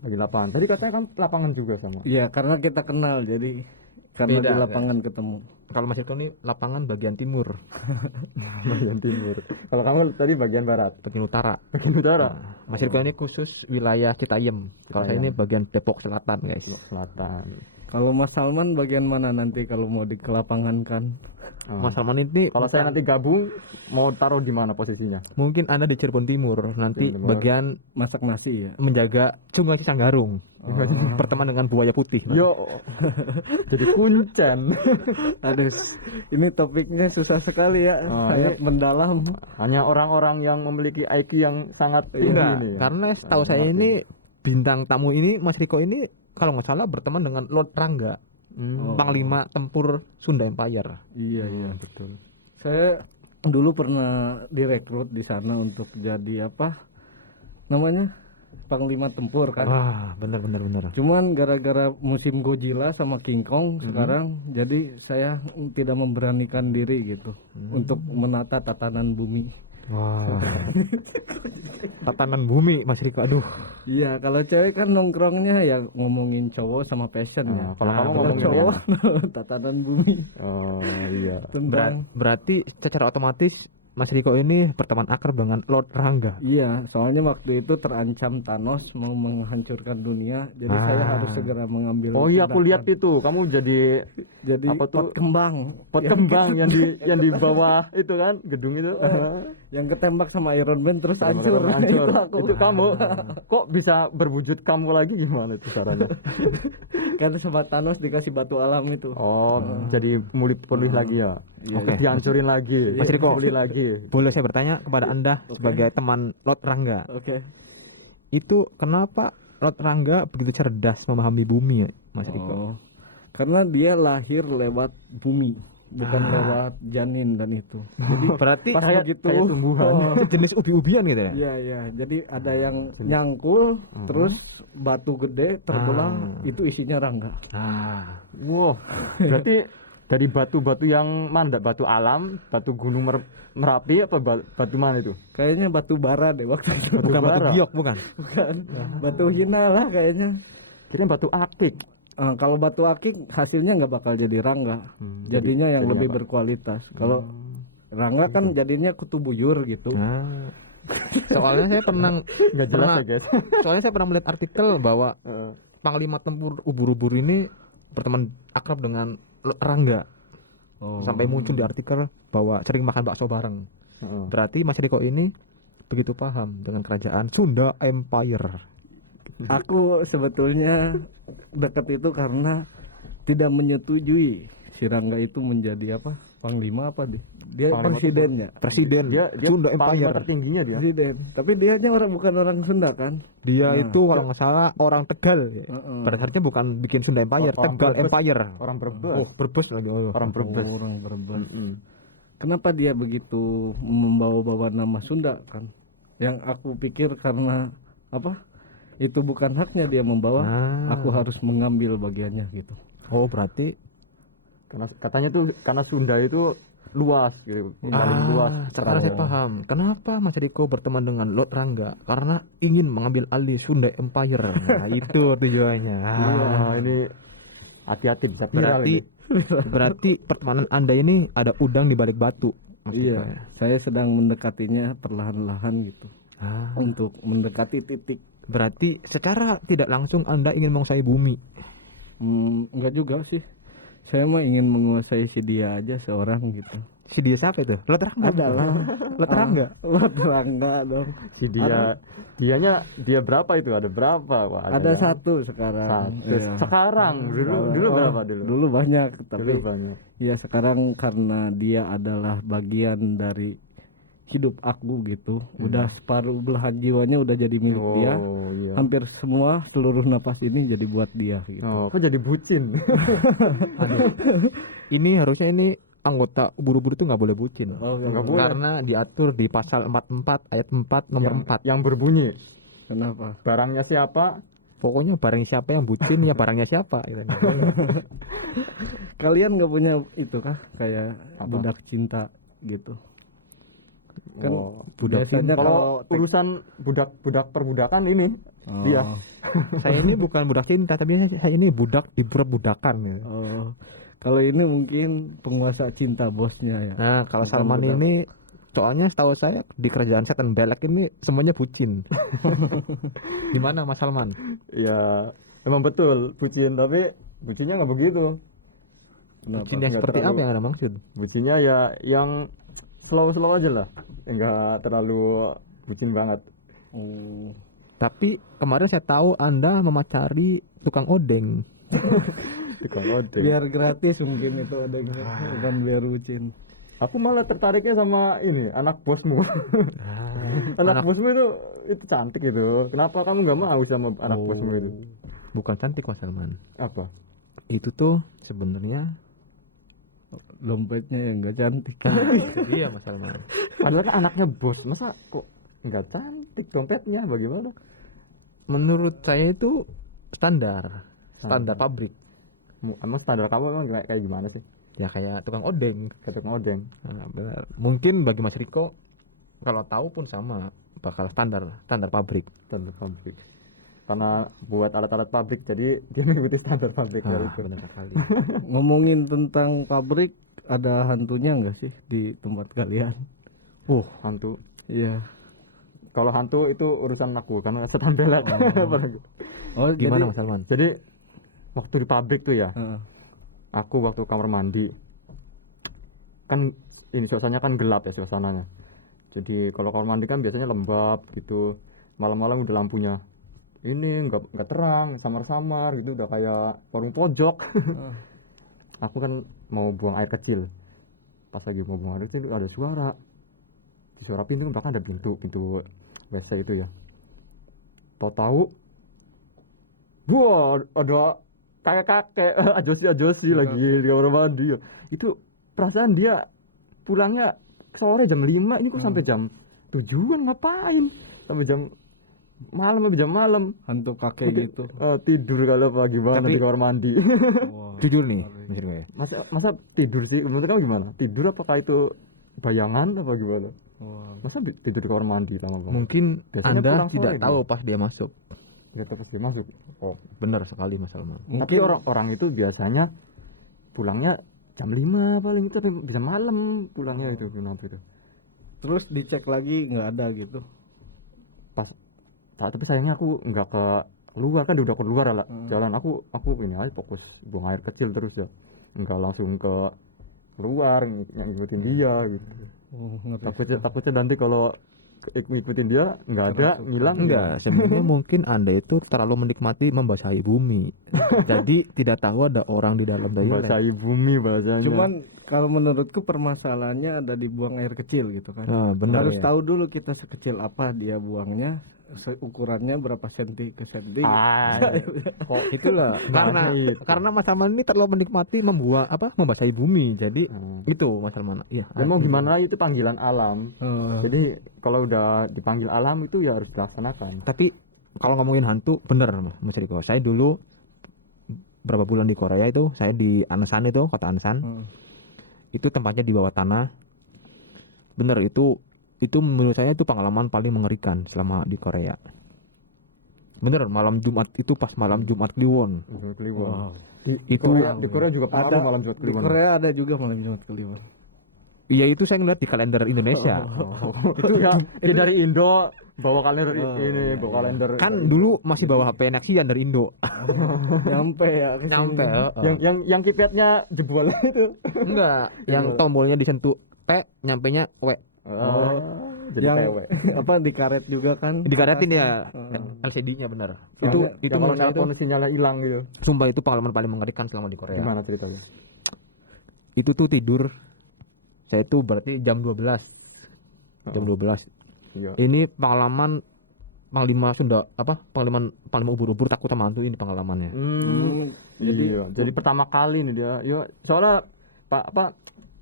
Lagi lapangan. Tadi katanya kan lapangan juga sama. Iya, karena kita kenal jadi karena Beda, di lapangan ketemu. Kalau Mas Riko ini lapangan bagian timur, Bagian timur. Kalau kamu tadi bagian barat, bagian utara. bagian utara. Mas Riko ini khusus wilayah Citayam. Kalau saya ini bagian Depok Selatan, guys. Selatan. Kalau Mas Salman bagian mana nanti kalau mau dikelapangankan? Oh. Mas Salman ini Kalau saya nanti gabung mau taruh di mana posisinya? mungkin Anda di Cirebon Timur, nanti Cirebon Timur. bagian Masak nasi ya. menjaga Sungai Cisanggarung. Berteman dengan buaya putih. Yo. Jadi kuncen. Aduh, ini topiknya susah sekali ya. Oh, Saya ini- mendalam. Hanya orang-orang yang memiliki IQ yang sangat tinggi Enggak, ini. Ya? karena setahu saya ngerti. ini bintang tamu ini Mas Riko ini kalau nggak salah berteman dengan Lord Rangga, Hmm. panglima tempur Sunda Empire. Iya, iya. betul. Saya dulu pernah direkrut di sana untuk jadi apa? Namanya? Panglima tempur kan. Wah, bener. Cuman gara-gara musim Godzilla sama King Kong sekarang jadi saya tidak memberanikan diri gitu untuk menata tatanan bumi. Wah. Tatanan bumi Mas Riko, aduh. Iya, kalau cewek kan nongkrongnya ya ngomongin cowok sama passion ya. Nah, kalau kamu Kalau ngomongin cowok tatanan bumi Oh iya. tentang Berarti secara otomatis Mas Riko ini berteman akrab dengan Lord Rangga. iya, soalnya waktu itu terancam Thanos mau menghancurkan dunia, jadi saya harus segera mengambil Oh iya, aku lihat tindakan. itu. Kamu jadi Jadi apa tuh? pot kembang, pot kembang yang di bawah itu kan gedung itu. yang ketembak sama Iron Man terus hancur. Hancur. Itu aku. Itu kamu. Kok bisa berwujud kamu lagi gimana itu caranya? Kan sama Thanos dikasih batu alam itu. Oh, jadi pulih lagi ya. Iya, Oke. Dihancurin lagi. Mas Riko. Pulih lagi. Boleh saya bertanya kepada Anda sebagai teman Lord Rangga, Oke. itu kenapa Lord Rangga begitu cerdas memahami bumi ya, Mas Riko? Oh. Karena dia lahir lewat bumi, bukan lewat janin dan itu. Jadi berarti Kayak begitu. kayak tumbuhan. jenis ubi-ubian gitu ya? Iya, iya. Jadi ada yang nyangkul, terus batu gede terbelah, itu isinya rangga. Ah, Wow. Berarti dari batu-batu yang mana? Batu alam, batu gunung Merapi apa batu mana itu? Kayaknya batu bara deh waktu itu. bukan batu bara. giok bukan? Bukan. Batu hina lah kayaknya. Jadi batu akik. Kalau batu akik hasilnya nggak bakal jadi rangga. Jadinya yang jadi lebih apa? berkualitas. Kalau rangga kan jadinya kutu buyur gitu. Ah. Soalnya saya pernah Nggak jelas pernah- ya guys. soalnya saya pernah melihat artikel bahwa panglima tempur ubur-ubur ini berteman akrab dengan Rangga. Oh. Sampai muncul di artikel bahwa sering makan bakso bareng. Heeh. Berarti Mas Riko ini begitu paham dengan kerajaan Sunda Empire. Aku sebetulnya dekat itu karena tidak menyetujui si Rangga itu menjadi apa? Panglima apa deh? Dia Panglima presidennya. Presiden Dia Sunda panglima Empire. tertingginya dia. Presiden. Tapi dia nya bukan orang Sunda kan? Dia Nah, itu kalau nggak salah orang Tegal. Heeh. Berarti bukan bikin Sunda Empire, Orang Tegal Brebes. Empire. Orang Brebes. Oh, Brebes lagi. Oh. Orang Brebes. Orang Brebes. Mm-mm. Kenapa dia begitu membawa-bawa nama Sunda kan? Yang aku pikir karena apa? Itu bukan haknya dia membawa. Ah. Aku harus mengambil bagiannya gitu. Oh, berarti Karena katanya tuh karena Sunda itu luas gitu, paling luas. Sekarang saya paham. Kenapa Mas Riko berteman dengan Lord Rangga? Karena ingin mengambil alih Sunda Empire. Nah, itu tujuannya. Iya, ini hati-hati bisa viral Berarti ini. berarti pertemanan Anda ini ada udang di balik batu. Mas Iya, Riko, ya? saya sedang mendekatinya perlahan-lahan gitu Ah, untuk mendekati titik. berarti secara tidak langsung Anda ingin menguasai bumi. Enggak juga sih. Saya mah ingin menguasai si dia aja seorang gitu. Si dia siapa itu? Lord Rangga. Adalah Lord Rangga. Lot Rangga dong. Si dia berapa itu? Ada berapa? Wah, Ada ya. satu sekarang. Satu. Iya. Sekarang dulu Oh, berapa dulu? Dulu banyak, tapi Dulu banyak. ya sekarang karena dia adalah bagian dari hidup aku gitu. Udah separuh belahan jiwanya udah jadi milik dia. Oh iya. Hampir semua seluruh napas ini jadi buat dia gitu. Oh, kok jadi bucin? Aduh. Ini harusnya ini anggota ubur-ubur itu nggak boleh bucin. Oh, Nggak boleh. Karena diatur di pasal 44 ayat 4 nomor 4. Yang berbunyi, Kenapa? barangnya siapa? Pokoknya barang siapa yang bucin ya barangnya siapa gitu. Kalian nggak punya itu kah? Kayak Apa? budak cinta gitu. Kan Oh, budak biasanya kalau urusan budak perbudakan ini Oh. dia. Saya ini bukan budak cinta tapi saya ini budak diperbudakan gitu. Oh. Kalau ini mungkin penguasa cinta bosnya ya. Nah, kalau Bukan Salman budak. ini soalnya setahu saya di kerajaan setan belek ini semuanya bucin. Gimana Mas Salman? Ya, emang betul bucin, tapi bucinnya nggak begitu. Kenapa? Bucin yang Nggak seperti terlalu. apa yang Anda maksud? Bucinnya ya yang slow aja lah, nggak terlalu bucin banget. Oh. Tapi kemarin saya tahu Anda memacari tukang odeng. Tukang ojek. Biar gratis mungkin itu ada bukan biar bucin. Aku malah tertariknya sama ini anak bosmu. anak bosmu itu cantik itu. Kenapa kamu nggak mau sama anak bosmu itu? Bukan cantik Mas Salman. Apa? Itu tuh sebenarnya Dompetnya yang nggak cantik. iya Mas Salman. Padahal kan anaknya bos, masa kok nggak cantik dompetnya? Bagaimana? Menurut saya itu standar pabrik. Emang standar kamu emang kayak gimana sih? Ya kayak tukang odeng. Kayak tukang odeng. Nah, benar. Mungkin bagi Mas Riko kalau tahu pun sama bakal standar pabrik. Standar pabrik. Karena buat alat-alat pabrik, jadi dia mengikuti standar pabrik ya itu. Benar sekali. Ngomongin tentang pabrik, ada hantunya nggak sih di tempat kalian? Hantu. Iya. Kalau hantu itu urusan aku, karena setan belak. Oh, Gimana Mas Salman? Jadi waktu di pabrik tuh ya, Heeh. aku waktu kamar mandi, kan ini suasananya kan gelap ya suasananya. Jadi kalau kamar mandi kan biasanya lembab gitu, malam-malam udah lampunya ini nggak terang, samar-samar gitu, udah kayak warung pojok. Aku kan mau buang air kecil, pas lagi mau buang air kecil ada suara, di suara pintu kan belakang ada pintu WC itu ya. Tahu-tahu, wah ada kakek ajosi lagi di kamar mandi ya. Itu perasaan dia pulangnya sore jam 5, ini kok sampai jam 7-an ngapain? Sampai jam malam. Hantu kakek gitu. Tidur kalau apa gimana Tapi- di kamar mandi. Wah. Jujur nih, Mas Riko ya. masa tidur sih? Menurut kamu gimana? Tidur apakah itu bayangan apa gimana? Wah. Masa tidur di kamar mandi lama banget? Mungkin Biasanya Anda pulang tidak sore tahu dia. pas dia masuk. Nggak tahu pas dia masuk. Oh. Benar sekali Mas Salman. Tapi Mungkin orang itu biasanya pulangnya jam 5 paling, itu tapi bisa malam pulangnya itu kenapa itu? terus dicek lagi nggak ada gitu. Tapi sayangnya aku nggak ke luar, kan dia udah keluar lah jalan. Aku ini aja fokus buang air kecil terus ya, nggak langsung ke luar ngikutin dia gitu. Oh, ngeri. Takutnya nanti kalau ngikutin dia nggak ada ngilang. Enggak, sebenarnya mungkin Anda itu terlalu menikmati membasahi bumi. Jadi tidak tahu ada orang di dalam toilet. basahi bumi bahasanya. Cuman kalau menurutku permasalahannya ada di buang air kecil gitu kan. Ah, benar Harus ya. tahu dulu kita sekecil apa dia buangnya, ukurannya berapa senti ke senti. kok Itulah karena itu. karena Mas Salman ini terlalu menikmati membasahi bumi. Jadi itu Mas Salman. Iya. Ya mau gimana itu panggilan alam. Oh. Jadi kalau udah dipanggil alam itu ya harus dilaksanakan. Tapi kalau ngomongin hantu bener Mas Riko. Saya dulu berapa bulan di Korea itu, saya di Ansan itu, kota Ansan. Itu tempatnya di bawah tanah. Bener, itu menurut saya itu pengalaman paling mengerikan selama di Korea. Bener, malam Jumat itu pas malam Jumat Kliwon. Kliwon. Wow. Itu Di Korea juga pengaruh malam Jumat Di Kliwon. Korea ada juga malam Jumat Kliwon. Iya, itu saya ngeliat di kalender Indonesia. Oh, itu ya dari Indo bawa kalender ini, bawa kalender. Kan dulu masih bawa HP Nexian dari Indo. Nyampe ya ke sini. Nyampe. yang kipetnya jebol itu. Enggak, yang tombolnya disentuh P, nyampenya W. Jadi yang PW. apa dikaret juga kan? Dikaretin ya Heeh. LCD-nya benar. Itu Itu kalau menurut saya itu nelpon sinyalnya hilang gitu. sumpah itu pengalaman paling mengerikan selama di Korea. Gimana ceritanya? Itu tuh tidur saya itu berarti jam 12. Jam 12. Iya. Ini pengalaman Panglima Sunda Panglima ubur-ubur takut sama hantu ini pengalamannya. Jadi pertama kali nih dia. Yo, soalnya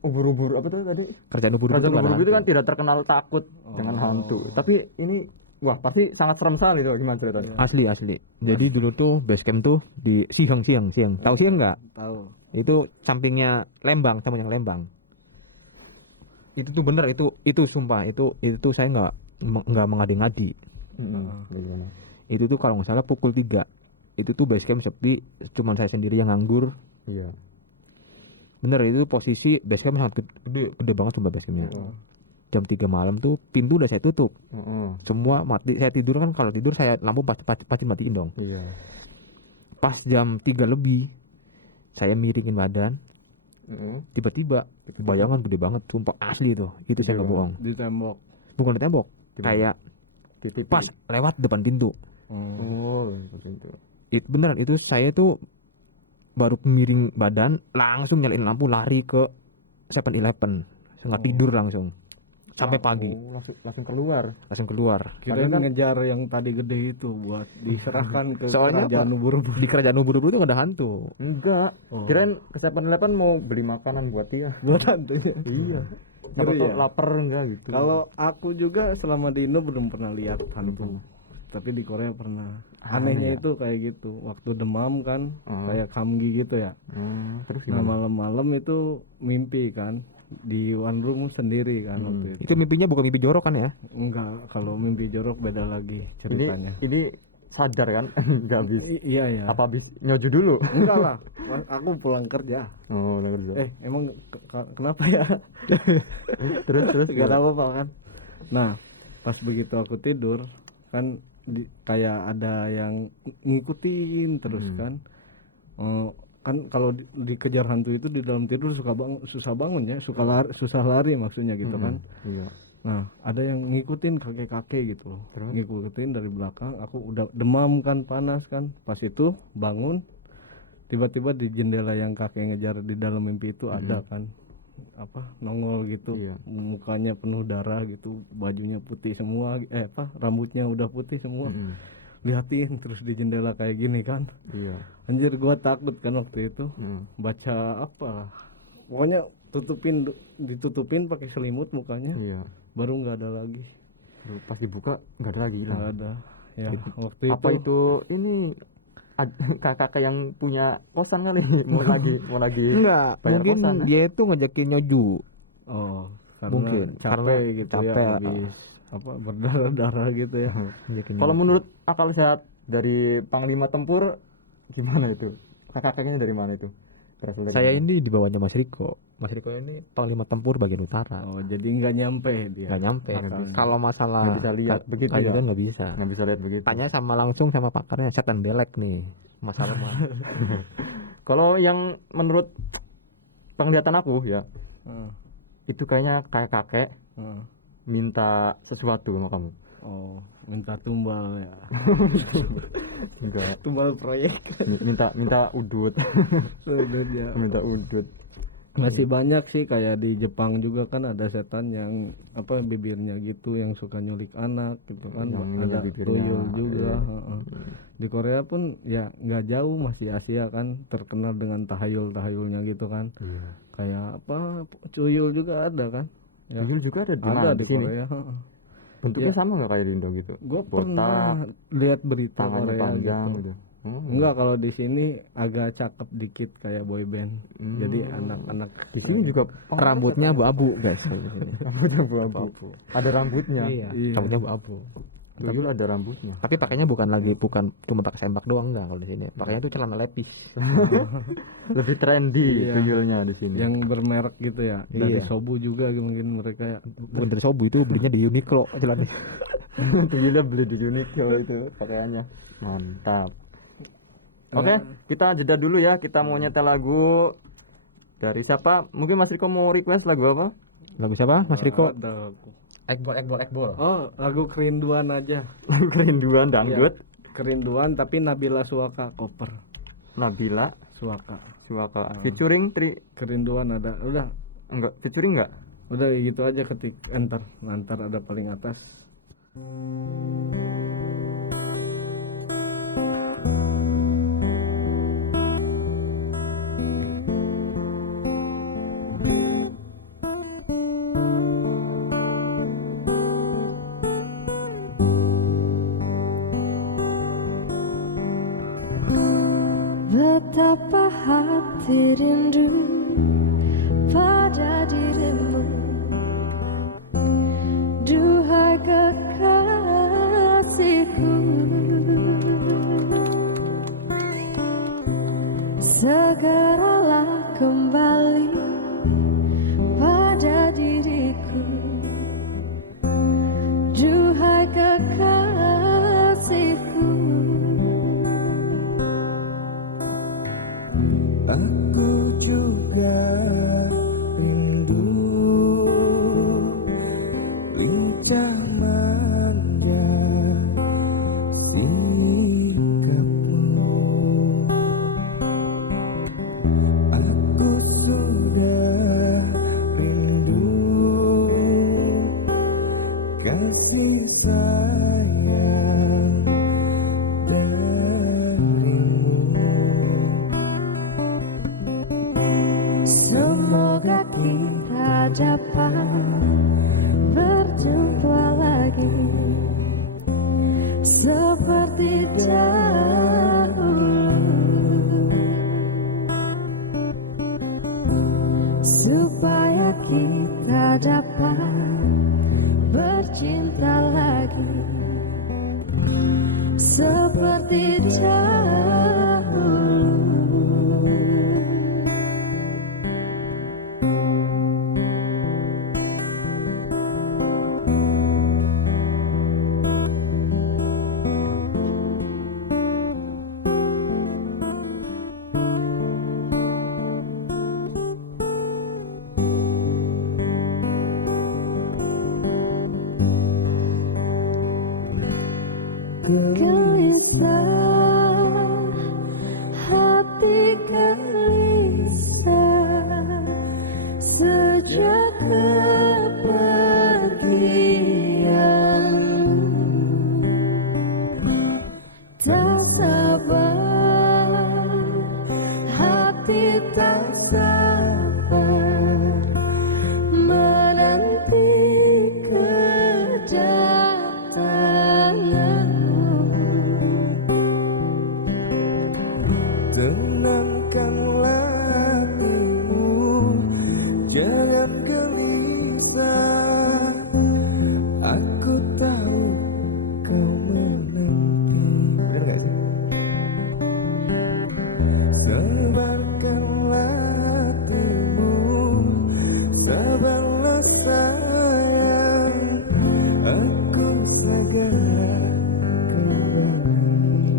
ubur-ubur apa tuh tadi? Kerjaan ubur-ubur Kerajaan itu nggak ada ubur-ubur itu kan hantu. tidak terkenal takut dengan hantu. Tapi ini wah pasti sangat serem sekali tuh. Gimana ceritanya? Asli. Jadi dulu tuh base camp tuh di Siang. Tahu Siang nggak? Tahu. Itu sampingnya Lembang, sama yang Lembang. Itu tuh bener, itu sumpah itu saya nggak mengadi-ngadi. Gimana? Itu tuh kalau nggak salah pukul 3. Itu tuh base camp sepi, cuman saya sendiri yang nganggur. Iya. Bener, itu posisi base camp sangat gede banget sumpah base campnya. Jam 3 malam tuh pintu udah saya tutup. Semua mati. Saya tidur kan, kalau tidur saya lampu pasti matiin dong. Iya. Pas jam 3 lebih saya miringin badan, tiba-tiba bayangan gede banget, sumpah asli itu saya nggak bohong. Di tembok. Bukan di tembok, Gimana? kayak Di TV. pas lewat depan pintu. Oh, itu. Itu beneran, itu saya tuh baru miring badan langsung nyalain lampu lari ke 7-Eleven, nggak tidur langsung sampai pagi, Langsung keluar. langsung keluar. Kirain Padahal kan- ngejar yang tadi gede itu buat diserahkan ke Soalnya kerajaan apa? ubur-ubur. Di kerajaan ubur-ubur itu nggak ada hantu. Enggak. Oh. Kirain ke 7-Eleven mau beli makanan buat dia. Buat hantunya. Iya. Ngeri Siapa tahu ya? lapar enggak gitu. Kalau aku juga selama di Indo belum pernah lihat hantu. Tapi di Korea pernah. Anehnya ya? itu kayak gitu. Waktu demam kan, kayak kamgi gitu ya. Terus Nah gimana? malam-malam itu mimpi kan di one room sendiri kan waktu itu. Itu mimpinya bukan mimpi jorok kan ya? Enggak, kalau mimpi jorok beda lagi ceritanya. Ini sadar kan? Enggak habis. Iya ya. Apa habis nyoju dulu? Enggak lah, aku pulang kerja. Oh, udah kerja. Emang kenapa ya? Terus Gak tahu apa kan. Nah, pas begitu aku tidur kan kayak ada yang ngikutin terus kan. Kan kalau dikejar hantu itu di dalam tidur susah bangun ya, susah lari maksudnya gitu kan. Iya. Nah, ada yang ngikutin kakek-kakek gitu loh. Terus? Ngikutin dari belakang, aku udah demam kan, panas kan. Pas itu bangun, tiba-tiba di jendela yang kakek ngejar di dalam mimpi itu ada kan nongol gitu. Iya. Mukanya penuh darah gitu, bajunya putih semua, rambutnya udah putih semua. Liatin terus di jendela kayak gini kan. Iya. Anjir, gua takut kan waktu itu. Baca apa? Pokoknya ditutupin pakai selimut mukanya. Iya. Baru nggak ada lagi. Pas dibuka enggak ada lagi hilang. Nggak ada. Ya, waktu Apa itu ini kakak yang punya kosan kali mau lagi Enggak, bayar mungkin kosan. dia itu ngajakin nyoju. Oh, karena Mungkin, capek karena gitu capek, ya, habis berdarah-darah gitu ya. Ngajakin Kalau nyoju. menurut akal sehat dari Panglima Tempur gimana itu? Kakaknya dari mana itu? Berasal dari Saya mana? ini di bawahnya Mas Riko. Mas Riko ini Panglima Tempur bagian utara. Oh, jadi nggak nyampe dia. Nggak nyampe. Akalnya. Kalau masalah Nggak bisa lihat begitu ya? kajian nggak bisa. Nggak bisa lihat begitu. Tanya langsung sama pakarnya setan belek nih. Masalah mah. Kalau yang menurut penglihatan aku ya, Heeh. itu kayaknya kayak kakek Heeh. minta sesuatu sama kamu. Oh, minta tumbal ya. Enggak. Tumbal proyek. Minta udut. Sudah ya. Minta udut. Masih banyak sih, kayak di Jepang juga kan ada setan yang bibirnya gitu yang suka nyulik anak gitu kan. Yang Ada bibirnya, tuyul juga. iya. Heeh. Di Korea pun ya nggak jauh, masih Asia kan, terkenal dengan tahayul-tahayulnya gitu kan. Iya. Kayak tuyul juga ada kan. Ya. Tuyul juga ada di Ada mana? di sini? Korea. heeh. Bentuknya Ya. sama nggak kayak di Indo gitu? Gue Botak, pernah lihat berita tangannya Korea panjang gitu. gitu. Oh, Enggak, kalau di sini agak cakep dikit kayak boy band. Jadi anak-anak di sini juga Rambutnya abu-abu guys di sini. rambutnya abu-abu. Ada rambutnya. Iya, Iya. rambutnya abu-abu. Tuyul ada rambutnya. Tapi pakainya bukan cuma pakai sempak doang enggak kalau di sini. Pakainya tuh celana lepis. Lebih trendy Iya. tuyulnya di sini. Yang bermerek gitu ya. Dari Iya. Sobu juga mungkin mereka ya. Bukan dari Sobu, itu belinya di Uniqlo celana. Tuyulnya beli di Uniqlo itu pakaiannya. Mantap. Oke, kita jeda dulu ya. Kita mau nyetel lagu dari siapa? Mungkin Mas Riko mau request lagu apa? Lagu siapa? Mas Riko? Ada. Ekbol. Oh, lagu kerinduan aja. Lagu kerinduan dangdut. Kerinduan tapi Nabila Suaka cover. Nabila Suaka. Suaka. Featuring Kerinduan ada. Udah, enggak featuring enggak? udah gitu aja ketik enter. Ntar ada paling atas. Betapa hati rindu pada dirimu, duhai kekasihku. Segeralah kembali pada diriku, duhai kekasihku. Aku juga rindu lincah manja sikapmu. Aku sudah rindu kasih sayang darimu. Semoga kita dapat berjumpa lagi seperti dahulu, supaya kita dapat bercinta lagi seperti dahulu. Gelisah, hati gelisah sejak kepergian. Tak sabar, hati tak sabar menanti kedatanganmu. Tenangkanlah hatimu, jangan gelisah. Aku tahu kau menanti. Bener gak sih? Sabarkanlah hatimu, sabarlah sayang. Aku segera kembali.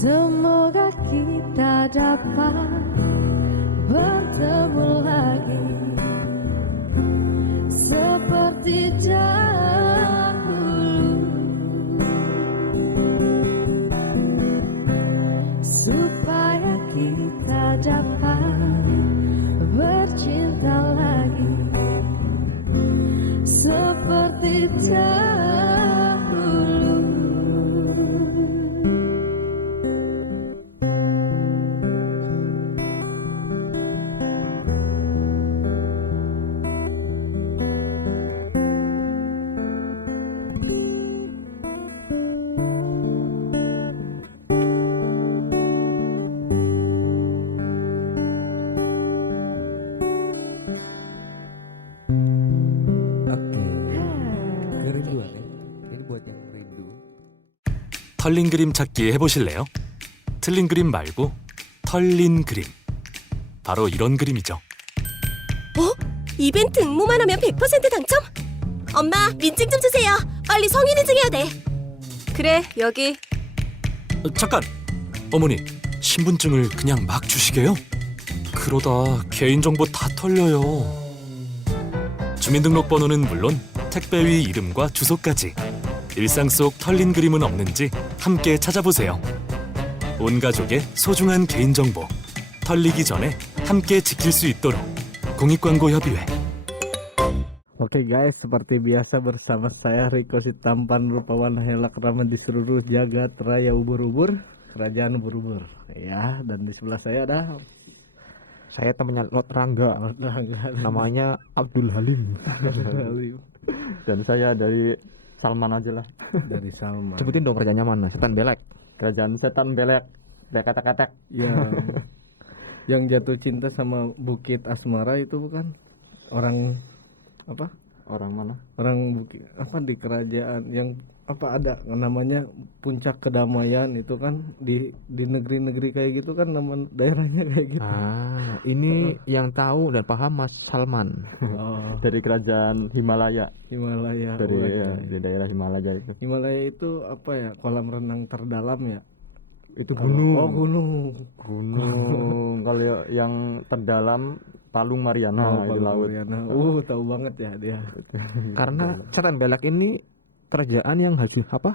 Semoga kita dapat bertemu lagi seperti dahulu, supaya kita dapat bercinta lagi seperti dahulu. 털린 그림 찾기 해보실래요? 틀린 그림 말고 털린 그림. 바로 이런 그림이죠. 이벤트 응모만 하면 100% 당첨? 엄마, 민증 좀 주세요. 빨리 성인 인증해야 돼. 그래, 여기. 잠깐! 어머니, 신분증을 그냥 막 주시게요? 그러다 개인정보 다 털려요. 주민등록번호는 물론 택배위 이름과 주소까지. 일상 속 털린 그림은 없는지 함께 찾아보세요. 온 가족의 소중한 개인정보. 털리기 전에 함께 지킬 수 있도록 공익광고협의회. Oke guys, seperti biasa bersama saya Riko si tampan rupawan helak ramah di seluruh jagat raya ubur-ubur, kerajaan ubur-ubur. Ya, dan di sebelah saya ada Saya temannya Lord Rangga, namanya Abdul Halim. Dan saya dari Salman aja lah. dari Salman. Sebutin dong kerjanya mana? Setan belek. Kerajaan setan belek, katak-katak. Yang jatuh cinta sama Bukit Asmara itu bukan? Orang apa? Orang mana? Orang bukit apa di kerajaan yang apa ada namanya Puncak Kedamaian itu kan di negeri-negeri kayak gitu kan nama daerahnya kayak gitu. Ini yang tahu dan paham Mas Salman. Oh, Dari kerajaan Himalaya. Himalaya. Dari Oh, ya, iya. di daerah Himalaya itu. Himalaya itu apa ya? Kolam renang terdalam ya? Itu Oh, gunung. gunung. Gunung. Kalau yang terdalam Palung Mariana itu Palung laut. Mariana. Tahu banget ya dia. Karena setan belek ini kerajaan yang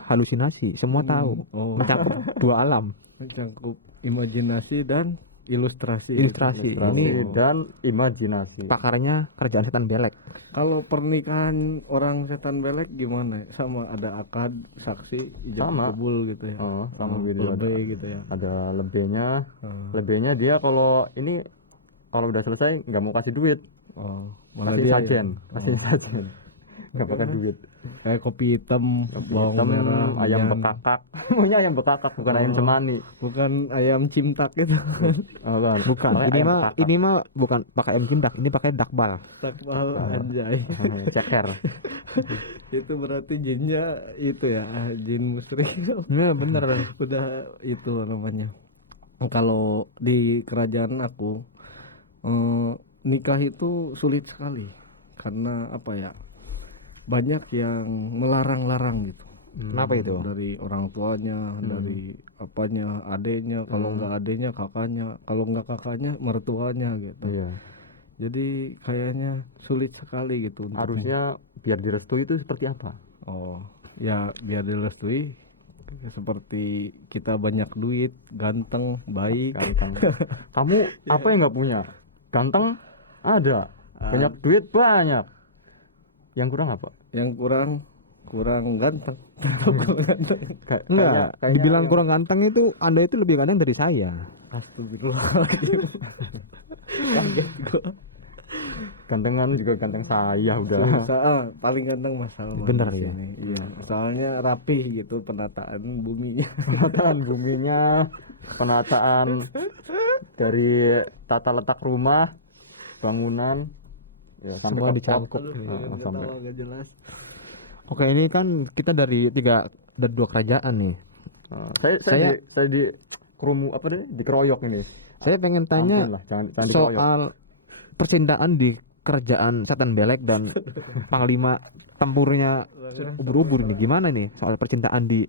halusinasi, semua tahu. Oh, Mencakup dua alam. mencakup imajinasi dan ilustrasi. Ilustrasi. gitu. Ini Oh. Dan imajinasi. pakarnya kerajaan setan belek. Kalau pernikahan orang setan belek gimana? Sama ada akad, saksi, ijab Sama. kabul gitu ya. Sama gitu. Lebih gitu ya. Ada lebihnya. Oh. Lebihnya dia kalau udah selesai nggak mau kasih duit. Malah Kasih dia sajen. ya. Kasih sajen. Nggak pakai duit. Kayak kopi hitam, bawang Hitam, merah, ayam hujan. bekakak. Maunya ayam bekakak bukan ayam cemani. Bukan ayam cimtak itu. Bukan. Pakai ayam bekakak. Ini mah bukan pakai ayam cindak, ini pakai dakbal. Takbal anjay. Ceker. Itu berarti jinnya itu ya, jin musyrik. Ya bener. Udah itu namanya. Kalau di kerajaan aku nikah itu sulit sekali karena apa ya, banyak yang melarang-larang gitu. Kenapa itu? Dari orang tuanya, dari apanya, adenya, kalau nggak adenya kakaknya, kalau nggak kakaknya mertuanya gitu. Iya. Jadi kayaknya sulit sekali gitu. untuk- Harusnya biar direstui itu seperti apa? Oh ya, biar direstui seperti kita banyak duit, ganteng, baik. Ganteng. Kamu apa yang nggak punya? Ganteng ada. Banyak duit banyak. Yang kurang apa? Yang kurang ganteng. Kurang ganteng. Enggak, dibilang kurang ganteng itu Anda itu lebih ganteng dari saya. Astagfirullahaladzim. Kaget gua. Gantengan juga ganteng saya udah. Paling ganteng Mas Salman. Bener di ya? sini. Iya. Soalnya rapih gitu penataan buminya. Penataan buminya, penataan dari tata letak rumah, bangunan, ya, sampai Semua ke dicakup. pop. Nggak Sampai. tahu, agak jelas. Oke, ini kan kita dari dua kerajaan nih. Saya di kerumu apa deh? Dikeroyok ini. Saya pengen tanya Ampun lah, jangan dikeroyok. soal percintaan di kerajaan setan belek dan panglima tempurnya ubur-ubur nih, gimana nih soal percintaan di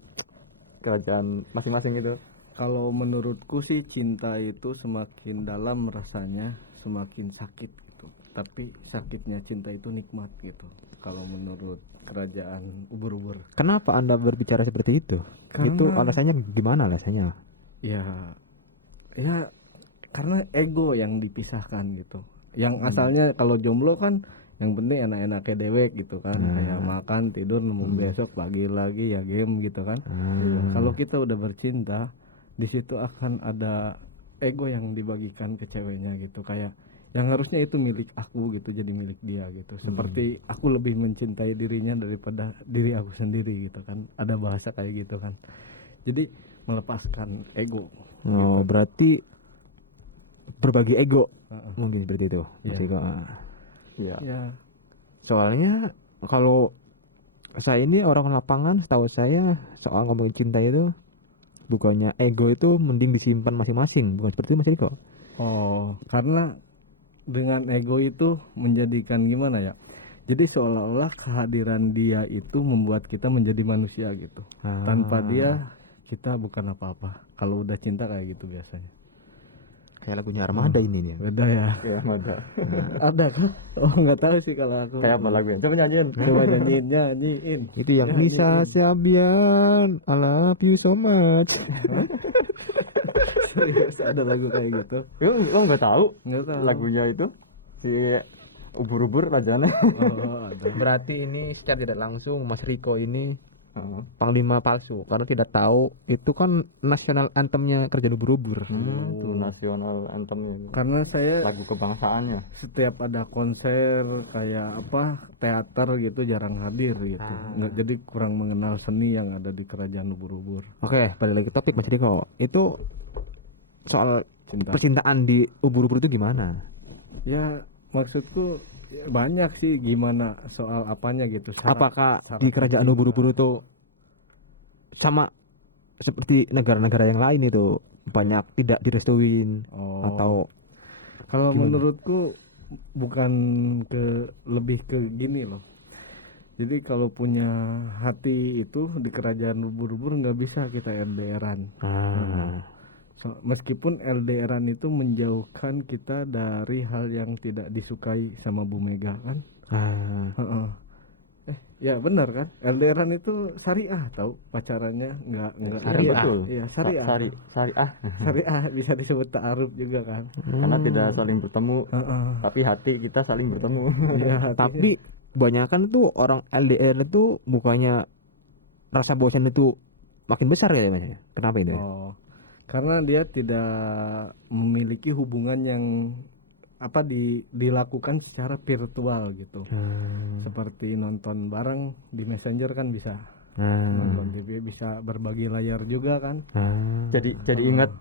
Kerajaan masing-masing itu. Kalau menurutku sih cinta itu semakin dalam rasanya semakin sakit gitu. Tapi sakitnya cinta itu nikmat gitu. Kalau menurut kerajaan ubur-ubur. Kenapa Anda berbicara seperti itu? Itu alasannya gimana alasannya? Ya karena ego yang dipisahkan gitu. Yang asalnya kalau jomblo kan yang penting enak-enaknya dewek gitu kan, kayak makan tidur nemu besok pagi lagi ya game gitu kan. Kalau kita udah bercinta, di situ akan ada ego yang dibagikan ke ceweknya gitu, kayak yang harusnya itu milik aku gitu jadi milik dia gitu. Seperti aku lebih mencintai dirinya daripada diri aku sendiri gitu kan. Ada bahasa kayak gitu kan. Jadi melepaskan ego. Oh, berarti berbagi ego. Mungkin seperti itu. Iya. Mas Iko. Iya. Ya, Soalnya kalau saya ini orang lapangan, setahu saya soal ngomongin cinta itu bukannya ego itu mending disimpan masing-masing, bukan seperti itu Mas Riko? Oh, karena dengan ego itu menjadikan gimana ya? Jadi seolah-olah kehadiran dia itu membuat kita menjadi manusia gitu. Tanpa dia kita bukan apa-apa. Kalau udah cinta kayak gitu biasanya. Kayak lagunya Armada ini nih. Beda ya. Ya ada. Ada kan? Oh nggak tahu sih kalau aku. Kayak apa lagunya? Coba nyanyiin. Coba nyanyiin. Itu yang Nyanyiin. Nisa Sabian, I love you so much. Serius ada lagu kayak gitu? Lo nggak tahu Nggak tahu. lagunya itu si ubur-ubur rajane. Oh, ada. Berarti ini secara tidak langsung Mas Riko ini Oh. panglima palsu karena tidak tahu itu kan nasional anthemnya Kerjaan Ubur-Ubur. Itu nasional anthemnya. Karena saya Lagu kebangsaannya. setiap ada konser kayak apa teater gitu jarang hadir gitu. Nggak, jadi kurang mengenal seni yang ada di Kerajaan Ubur-Ubur. Oke, balik lagi ke topik Mas Riko. Itu soal Cinta. percintaan di Ubur-Ubur itu gimana? Ya maksudku ya, banyak sih gimana soal apanya gitu. Apakah di Kerajaan Ubur-Ubur itu sama seperti negara-negara yang lain itu banyak tidak direstuin Oh. atau Kalau gimana? menurutku bukan lebih ke gini loh. Jadi kalau punya hati itu di Kerajaan Ubur-Ubur nggak bisa kita LDRan. Meskipun LDRan itu menjauhkan kita dari hal yang tidak disukai sama Bu Mega kan. Heeh. Ya benar kan? LDRan itu syariah tahu pacarannya nggak Syariah. Betul. Iya syariah. Syariah. Syariah bisa disebut ta'aruf juga kan. Karena tidak saling bertemu, Heeh. tapi hati kita saling bertemu. Iya, hatinya- tapi kebanyakan tuh orang LDR itu bukannya rasa bosan itu makin besar ya Mas? Kenapa itu? Oh, karena dia tidak memiliki hubungan yang apa dilakukan secara virtual gitu. Seperti nonton bareng di Messenger kan bisa. Nonton TV bisa berbagi layar juga kan. Jadi inget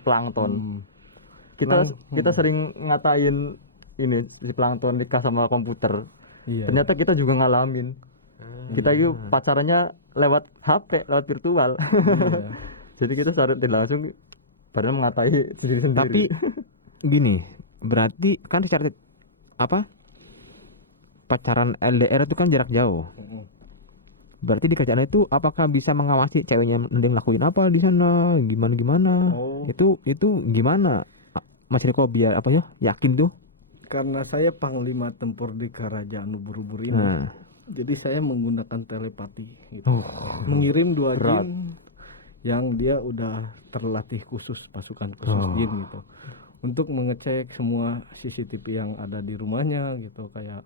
plankton. Hmm. Kita sering ngatain ini si plankton nikah sama komputer. Iya. Ternyata kita juga ngalamin. Kita itu pacarannya lewat HP, lewat virtual. Iya. Jadi kita secara tidak langsung padahal mengatai diri sendiri. Tapi gini, berarti kan secara apa? Pacaran LDR itu kan jarak jauh. Mm-mm. Berarti di kerjaan itu apakah bisa mengawasi ceweknya mending lakuin apa di sana, gimana? Oh. Itu gimana? Mas Riko biar apa ya? Yakin tuh. Karena saya panglima tempur di Kerajaan Ubur-Ubur ini. Nah. Jadi saya menggunakan telepati gitu. Mengirim 2 berat. jin yang dia udah terlatih khusus pasukan khusus jin gitu. Untuk mengecek semua CCTV yang ada di rumahnya gitu kayak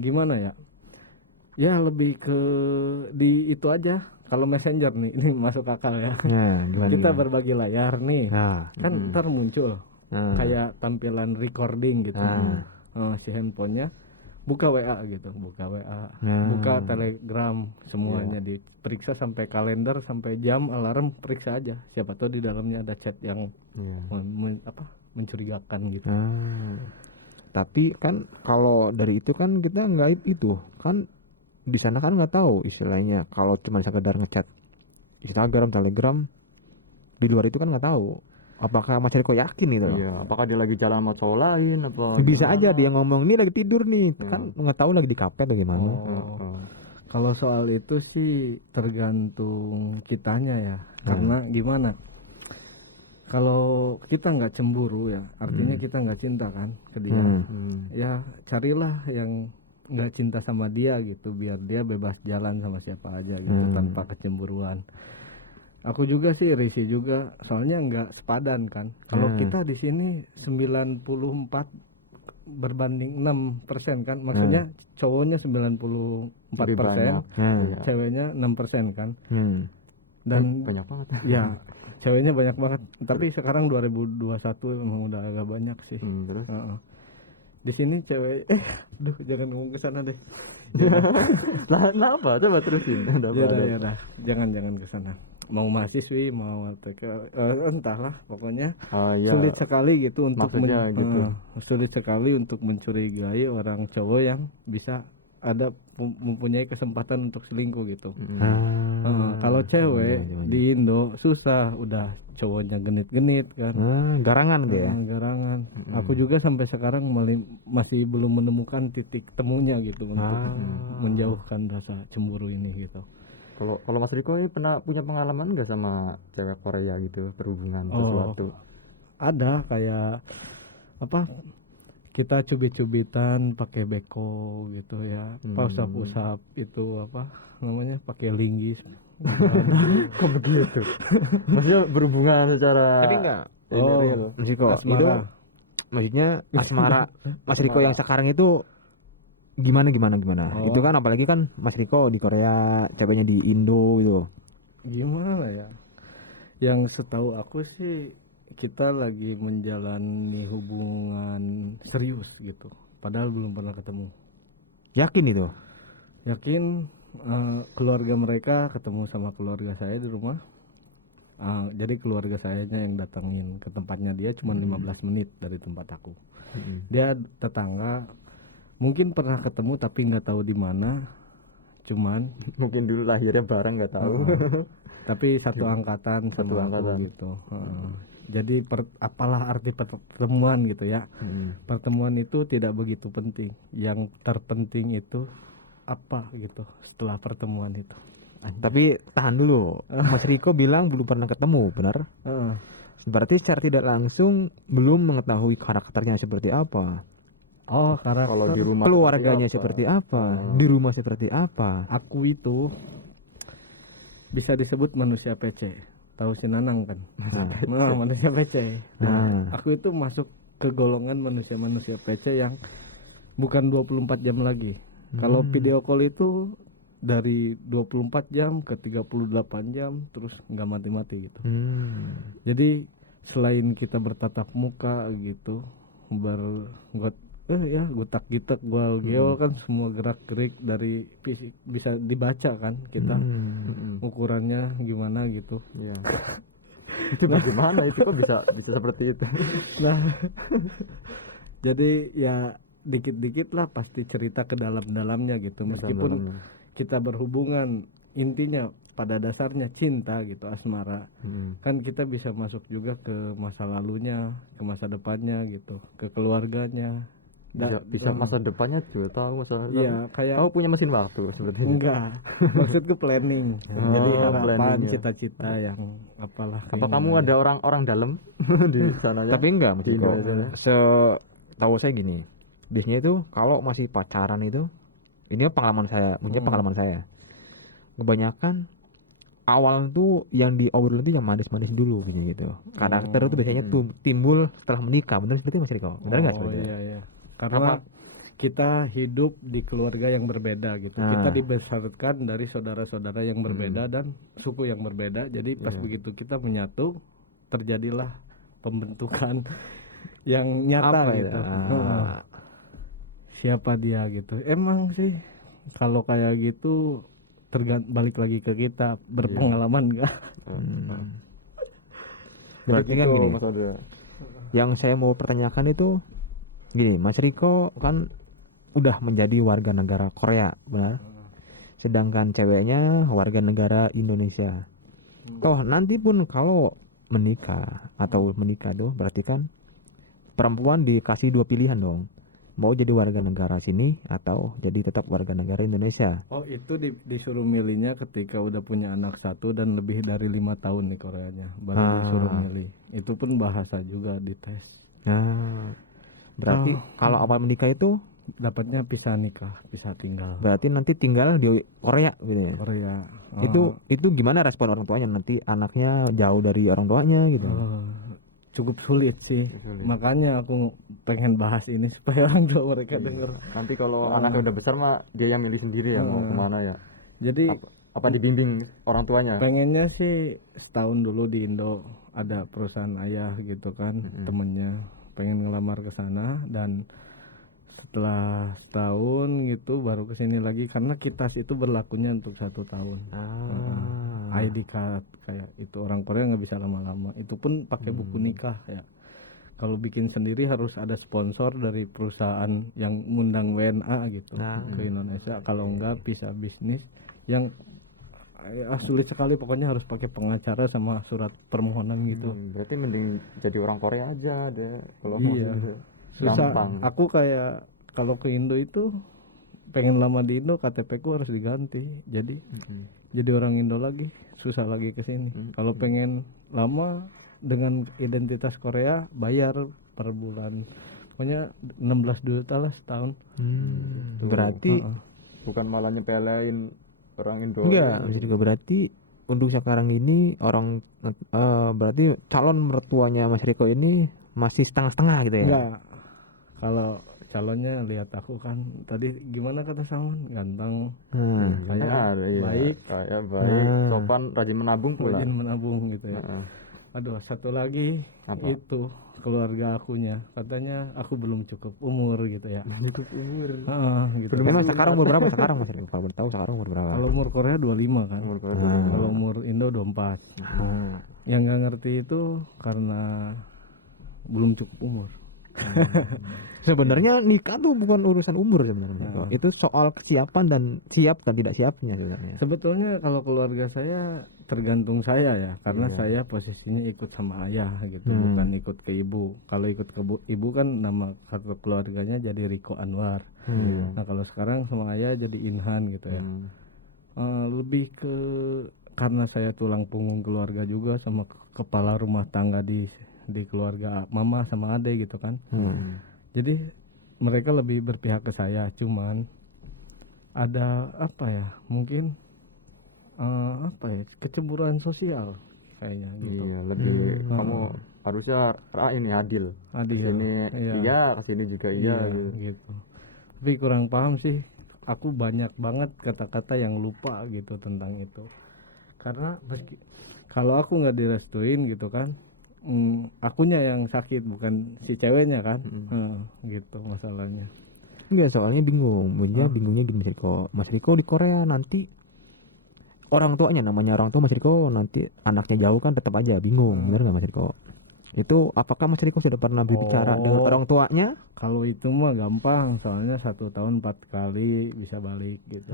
gimana ya? Ya lebih ke di itu aja. Kalau Messenger nih ini masuk akal ya. Nah, gimana? Kita gimana? berbagi layar nih. Nah, Kan ntar muncul kayak tampilan recording gitu. Si handphonenya buka WA gitu, buka WA, buka Telegram, semuanya diperiksa sampai kalender, sampai jam, alarm, periksa aja. Siapa tahu di dalamnya ada chat yang mencurigakan gitu. Tapi kan kalau dari itu kan kita nggak itu kan di sana kan nggak tahu istilahnya kalau cuma sekedar ngechat Instagram, Telegram di luar itu kan nggak tahu. Apakah Mas Riko yakin itu? Iya, apakah dia lagi jalan sama cowok lain apa? Bisa gimana? aja dia ngomong ini lagi tidur nih, kan nggak tahu lagi di kafe atau gimana. Oh. Kalau soal itu sih tergantung kitanya ya. Karena gimana? Kalau kita nggak cemburu ya, artinya kita nggak cinta kan ke dia. Ya carilah yang nggak cinta sama dia gitu, biar dia bebas jalan sama siapa aja gitu tanpa kecemburuan. Aku juga sih risih juga, soalnya nggak sepadan kan. Kalau kita di sini 94 berbanding 6% kan, maksudnya cowoknya 94%, ceweknya 6% kan. Dan banyak banget. ya ceweknya banyak banget. Tapi sekarang 2021 memang udah agak banyak sih. Terus Di sini cewek, jangan ngomong ke sana deh. lah apa? Coba terusin. Ya, jangan ke sana. Mau mahasiswi, mau TK, entahlah pokoknya. Sulit sekali gitu untuk Maksudnya gitu. sulit sekali untuk mencurigai orang cowok yang bisa ada mempunyai kesempatan untuk selingkuh gitu. Ah, Kalau cewek iya. di Indo susah, udah cowoknya genit-genit kan. Garangan dia. Garangan. Aku juga sampai sekarang masih belum menemukan titik temunya gitu untuk menjauhkan rasa cemburu ini gitu. Kalau Mas Riko ini pernah punya pengalaman nggak sama cewek Korea gitu, berhubungan sesuatu? Ada kayak apa? Kita cubit-cubitan pakai beko gitu ya. Usap-usap itu apa namanya? Pakai linggis. Kok begitu? Maksudnya berhubungan secara Tapi enggak. real. Mas Riko, itu Asmara. maksudnya asmara Mas Riko yang sekarang itu gimana? Oh. Itu kan apalagi kan Mas Riko di Korea, ceweknya di Indo gitu. Gimana ya? Yang setahu aku sih kita lagi menjalani hubungan serius gitu. Padahal belum pernah ketemu. Yakin itu? Yakin keluarga mereka ketemu sama keluarga saya di rumah. Jadi keluarga sayanya yang datangin ke tempatnya dia cuma 15 menit dari tempat aku. Dia tetangga. Mungkin pernah ketemu tapi nggak tahu di mana. Cuman Mungkin dulu lahirnya bareng nggak tahu. tapi satu angkatan Satu sama angkatan. aku gitu. Jadi apalah arti pertemuan gitu ya. Pertemuan itu tidak begitu penting. Yang terpenting itu apa gitu setelah pertemuan itu. Tapi tahan dulu. Mas Riko bilang belum pernah ketemu, benar? Berarti secara tidak langsung belum mengetahui karakternya seperti apa. Oh, karena Kalau di rumah Keluarganya seperti apa? Di rumah seperti apa? aku itu bisa disebut manusia PC. Tahu si Nanang kan? Nah, manusia PC. Nah. Aku itu masuk ke golongan manusia-manusia PC yang bukan 24 jam lagi. Kalau video call itu dari 24 jam ke 38 jam terus nggak mati-mati gitu. Jadi selain kita bertatap muka gitu, gutak-gitak geol kan semua gerak-gerik dari fisik bisa dibaca kan kita ukurannya gimana gitu. Iya. Itu bagaimana itu kok bisa seperti itu? Nah, jadi ya dikit-dikit lah pasti cerita ke dalam-dalamnya gitu. Meskipun kita berhubungan intinya pada dasarnya cinta gitu, asmara. Kan kita bisa masuk juga ke masa lalunya, ke masa depannya gitu, ke keluarganya. Bisa masa depannya juga tahu masa lalu. Iya, kayak Kamu punya mesin waktu seperti itu. enggak. Maksudku planning. Jadi harapan, planning ya. cita-cita yang apalah. Apa kamu ada orang dalam di sananya? Tapi enggak, Mas Di Riko. Indonesia. Tahu saya gini. Biasanya itu kalau masih pacaran itu, ini pengalaman saya, pengalaman saya. Kebanyakan awal tuh yang diobrolin itu yang manis-manis dulu biasanya gitu. Karakter itu biasanya tuh timbul setelah menikah. Benar seperti itu Mas Riko? Benar enggak seperti itu? Iya. Karena kita hidup di keluarga yang berbeda gitu. Kita dibesarkan dari saudara-saudara yang berbeda dan suku yang berbeda. Jadi pas begitu kita menyatu, terjadilah pembentukan yang nyata Apa gitu. itu? Siapa dia gitu. Emang sih kalau kayak gitu balik lagi ke kita, berpengalaman enggak? Berarti kan gini. Mas Adra. Yang saya mau pertanyakan itu gini, Mas Riko kan udah menjadi warga negara Korea, benar? Sedangkan ceweknya warga negara Indonesia. Toh nanti pun kalau menikah tuh berarti kan perempuan dikasih dua pilihan dong. Mau jadi warga negara sini atau jadi tetap warga negara Indonesia. Oh, itu disuruh milihnya ketika udah punya anak satu dan lebih dari 5 tahun nih Koreanya, baru disuruh milih. Itu pun bahasa juga dites. Nah, berarti kalau awal menikah itu Dapatnya pisah nikah, pisah tinggal. berarti nanti tinggal di Korea gitu ya. Korea. Itu gimana respon orang tuanya nanti anaknya jauh dari orang tuanya gitu. Cukup sulit sih. Makanya aku pengen bahas ini supaya orang tua mereka denger. Nanti kalau anaknya udah besar mah dia yang milih sendiri ya mau kemana ya. Jadi Apa dibimbing orang tuanya? pengennya sih setahun dulu di Indo ada perusahaan ayah gitu kan, temennya pengen ngelamar ke sana dan setelah setahun gitu baru kesini lagi karena kitas itu berlakunya untuk 1 tahun. ID card kayak itu orang Korea nggak bisa lama-lama. Itu pun pakai buku nikah ya. kalau bikin sendiri harus ada sponsor dari perusahaan yang ngundang WNA gitu Nah. ke Indonesia. Kalau enggak bisa bisnis yang sulit sekali, pokoknya harus pakai pengacara sama surat permohonan gitu. Berarti mending jadi orang Korea aja deh kalau mau Iya. gitu. Susah. Gampang. Aku kayak kalau ke Indo itu pengen lama di Indo, KTP ku harus diganti. Jadi orang Indo lagi, susah lagi ke sini. Kalau pengen lama dengan identitas Korea, bayar per bulan. Pokoknya 16 juta lah setahun. Berarti Bukan malah nyepelein orang Indo. enggak, Mas Riko, berarti untuk sekarang ini orang berarti calon mertuanya Mas Riko ini masih setengah-setengah gitu ya? Enggak. Kalau calonnya lihat aku kan tadi gimana kata Salman, ganteng, kayak baik, kayak baik, sopan, rajin menabung pula. rajin menabung gitu ya. Heeh. Aduh, satu lagi Apa? itu keluarga akunya katanya aku belum cukup umur gitu ya. Cukup umur. Heeh, gitu. Memang sekarang umur berapa sekarang Mas Riko? Kalau boleh tahu sekarang umur berapa? Kalau umur Korea 25 kan. Umur kalian. Kalau umur Indo 24. Yang nggak ngerti itu karena belum cukup umur. Sebenarnya nikah tuh bukan urusan umur sebenarnya. Mas Riko. Nah. Itu soal kesiapan dan siap dan tidak siapnya sebenarnya. Sebetulnya kalau keluarga saya tergantung saya ya, karena Iya. saya posisinya ikut sama ayah gitu, Hmm. bukan ikut ke ibu. Kalau ikut ke ibu kan nama kartu keluarganya jadi Riko Anwar. Nah kalau sekarang sama ayah jadi Inhan gitu ya. Lebih ke karena saya tulang punggung keluarga juga sama kepala rumah tangga di keluarga mama sama ade gitu kan. Jadi mereka lebih berpihak ke saya, cuman ada apa ya, mungkin apa ya, kecemburuan sosial kayaknya gitu. Iya, lebih kamu harusnya ini adil. Adil. Ini Iya. iya, kesini juga iya, gitu. gitu. Tapi kurang paham sih, aku banyak banget kata-kata yang lupa gitu tentang itu. Karena kalau aku nggak direstuin gitu kan, akunya yang sakit bukan si ceweknya kan. Gitu masalahnya. Enggak, soalnya bingung. Bingungnya gini Mas Riko. Mas Riko di Korea nanti orang tuanya, namanya orang tua Mas Riko, nanti anaknya jauh kan tetap aja bingung. Bener nggak Mas Riko? Itu apakah Mas Riko sudah pernah berbicara dengan orang tuanya? Kalau itu mah gampang, soalnya 1 tahun 4 kali bisa balik gitu.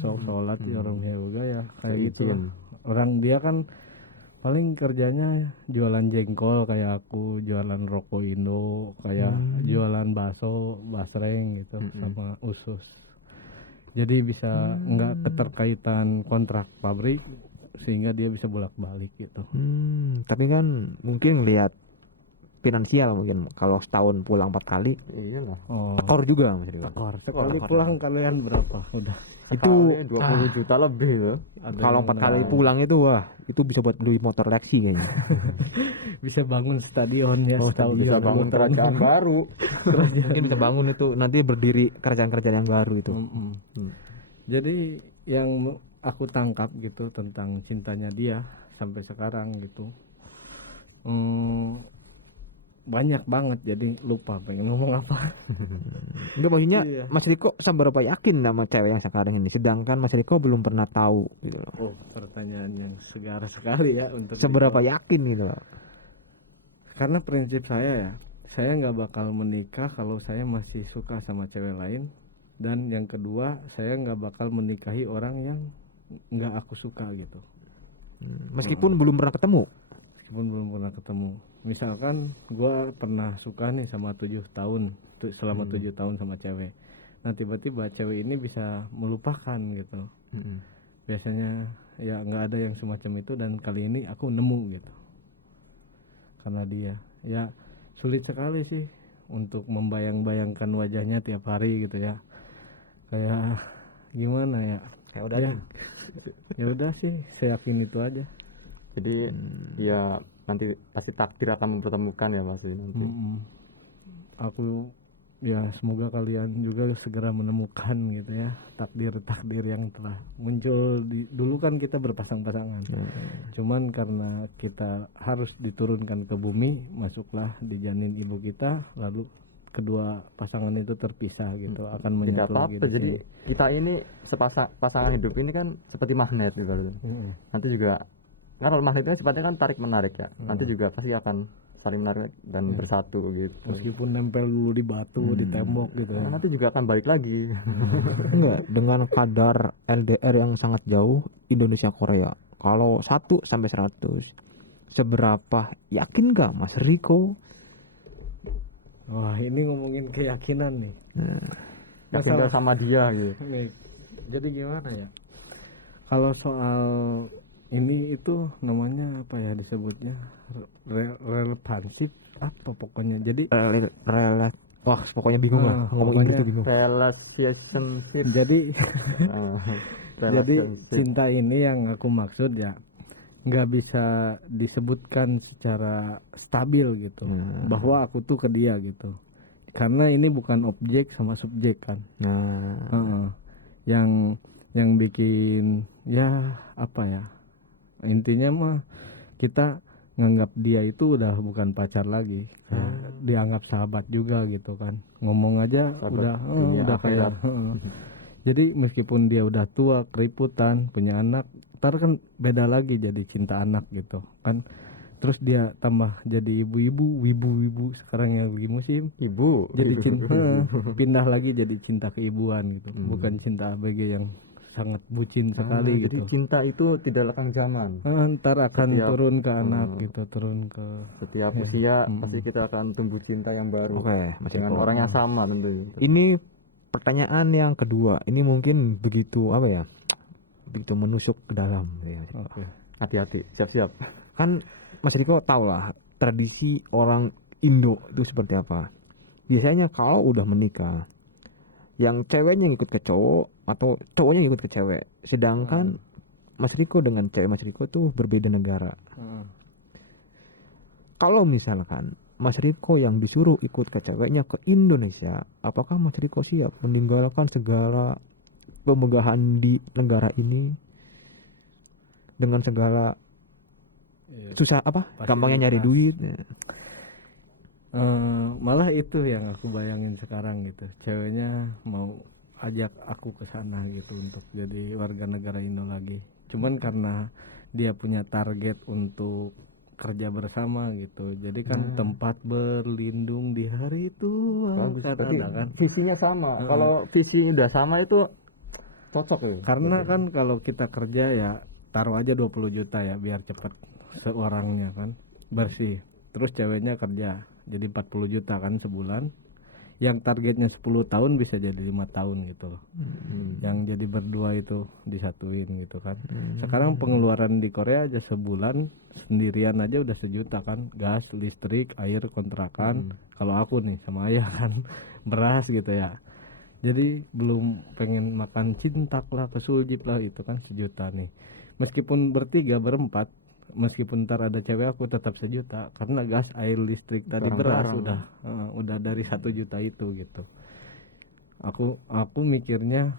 Sholat ya orang yoga ya kayak gitu lah. Orang dia kan paling kerjanya jualan jengkol kayak aku, jualan rokok Indo, kayak jualan bakso, basreng gitu, sama usus. Jadi bisa nggak keterkaitan kontrak pabrik sehingga dia bisa bolak-balik gitu. Tapi kan mungkin lihat finansial, mungkin kalau setahun pulang 4 kali Iyalah. tekor juga Mas Riko. Sekali pulang kalian berapa? Udah. Itu 20 juta lebih loh. kalau 4 kali pulang itu wah, itu bisa buat beli motor Lexi kayaknya. Bisa bangun stadion ya setahun. Bisa bangun kerajaan baru. Mungkin bisa bangun itu nanti berdiri kerajaan-kerajaan yang baru itu. Jadi yang aku tangkap gitu tentang cintanya dia sampai sekarang gitu, banyak banget, jadi lupa pengen ngomong apa. Enggak, maksudnya Iya. Mas Riko seberapa yakin sama cewek yang sekarang ini, sedangkan Mas Riko belum pernah tahu gitu loh. Oh, pertanyaan yang segar sekali ya untuk Seberapa dijawab. yakin gitu loh. Karena prinsip saya ya, saya nggak bakal menikah kalau saya masih suka sama cewek lain, dan yang kedua saya nggak bakal menikahi orang yang nggak aku suka gitu. Meskipun belum pernah ketemu. Meskipun belum pernah ketemu. Misalkan gue pernah suka nih sama 7 tahun, selama 7 tahun sama cewek. Nah tiba-tiba cewek ini bisa melupakan gitu. Biasanya ya nggak ada yang semacam itu, dan kali ini aku nemu gitu. Karena dia, ya sulit sekali sih untuk membayang-bayangkan wajahnya tiap hari gitu ya. Kayak gimana ya? Kayak udah Ya, ya udah sih, saya yakin itu aja. Jadi ya nanti pasti takdir akan mempertemukan ya Mas nanti. Aku ya semoga kalian juga segera menemukan gitu ya takdir-takdir yang telah muncul dulu kan kita berpasang-pasangan. Cuman karena kita harus diturunkan ke bumi, masuklah di janin ibu kita, lalu kedua pasangan itu terpisah gitu, akan Tidak menyatu lagi apa-apa. di Jadi sini. kita ini pasangan hidup ini kan seperti magnet gitu. Nanti juga kan kalau magnet itu sifatnya kan tarik menarik ya. Nanti juga pasti akan saling menarik dan bersatu gitu. Meskipun nempel dulu di batu, di tembok gitu ya. Karena nanti juga akan balik lagi. Enggak, dengan kadar LDR yang sangat jauh Indonesia Korea. Kalau 1 sampai 100, seberapa yakin gak Mas Riko? Wah, ini ngomongin keyakinan nih. Yakin gak sama dia gitu. Nih, jadi gimana ya? Kalau soal ini itu namanya apa ya disebutnya relevansif apa pokoknya. Jadi Wah, pokoknya bingung lah ngomong Inggris pokoknya tuh bingung. Relationship. jadi Ah, jadi relationship. cinta ini yang aku maksud ya nggak bisa disebutkan secara stabil gitu bahwa aku tuh ke dia gitu, karena ini bukan objek sama subjek kan. Nah, Heeh. yang bikin ya apa ya, intinya mah kita nganggap dia itu udah bukan pacar lagi, dianggap sahabat juga gitu kan, ngomong aja Sahabat udah dunia udah kayak akhirat. jadi meskipun dia udah tua, keriputan, punya anak, ntar kan beda lagi jadi cinta anak gitu kan. Terus dia tambah jadi wibu sekarang yang lagi musim, Ibu. jadi Ibu. cinta pindah lagi jadi cinta keibuan gitu, bukan cinta ABG yang sangat bucin sekali Jadi gitu. cinta itu tidak lekang zaman. Ntar akan Setiap- turun ke anak gitu, turun ke Setiap Ya. usia pasti kita akan tumbuh cinta yang baru. oke, Mas Dengan Riko. orang yang sama tentu. Ini pertanyaan yang kedua. Ini mungkin begitu apa ya? Begitu menusuk ke dalam ya, Mas Riko. Oke. Hati-hati, siap-siap. Kan Mas Riko tau lah tradisi orang Indo itu seperti apa. Biasanya kalau udah menikah, yang ceweknya ngikut ke cowok atau cowoknya ngikut ke cewek. Sedangkan Mas Riko dengan cewek Mas Riko tuh berbeda negara. Kalau misalkan Mas Riko yang disuruh ikut ke ceweknya ke Indonesia, apakah Mas Riko siap meninggalkan segala kemegahan di negara ini dengan segala Iya. susah apa gampangnya nyari duit? Malah itu yang aku bayangin sekarang gitu, ceweknya mau ajak aku ke sana gitu untuk jadi warga negara Indo lagi. Cuman karena dia punya target untuk kerja bersama gitu, jadi kan tempat berlindung di hari tua Bagus. kan Berarti ada kan. visinya sama. Kalau visi udah sama itu cocok ya. Karena kan kalau kita kerja ya taruh aja 20 juta ya biar cepet seorangnya kan bersih. Terus ceweknya kerja jadi 40 juta kan sebulan. Yang targetnya 10 tahun bisa jadi 5 tahun gitu loh. Yang jadi berdua itu disatuin gitu kan. Sekarang pengeluaran di Korea aja sebulan sendirian aja udah 1 juta kan. Gas, listrik, air, kontrakan. Kalau aku nih sama ayah kan beras gitu ya. Jadi belum pengen makan cintak lah, kesuljip lah, itu kan 1 juta nih. Meskipun bertiga, berempat, meskipun ntar ada cewek aku tetap 1 juta karena gas, air, listrik, tadi beras Barang-barang. udah dari 1 juta itu gitu. Aku mikirnya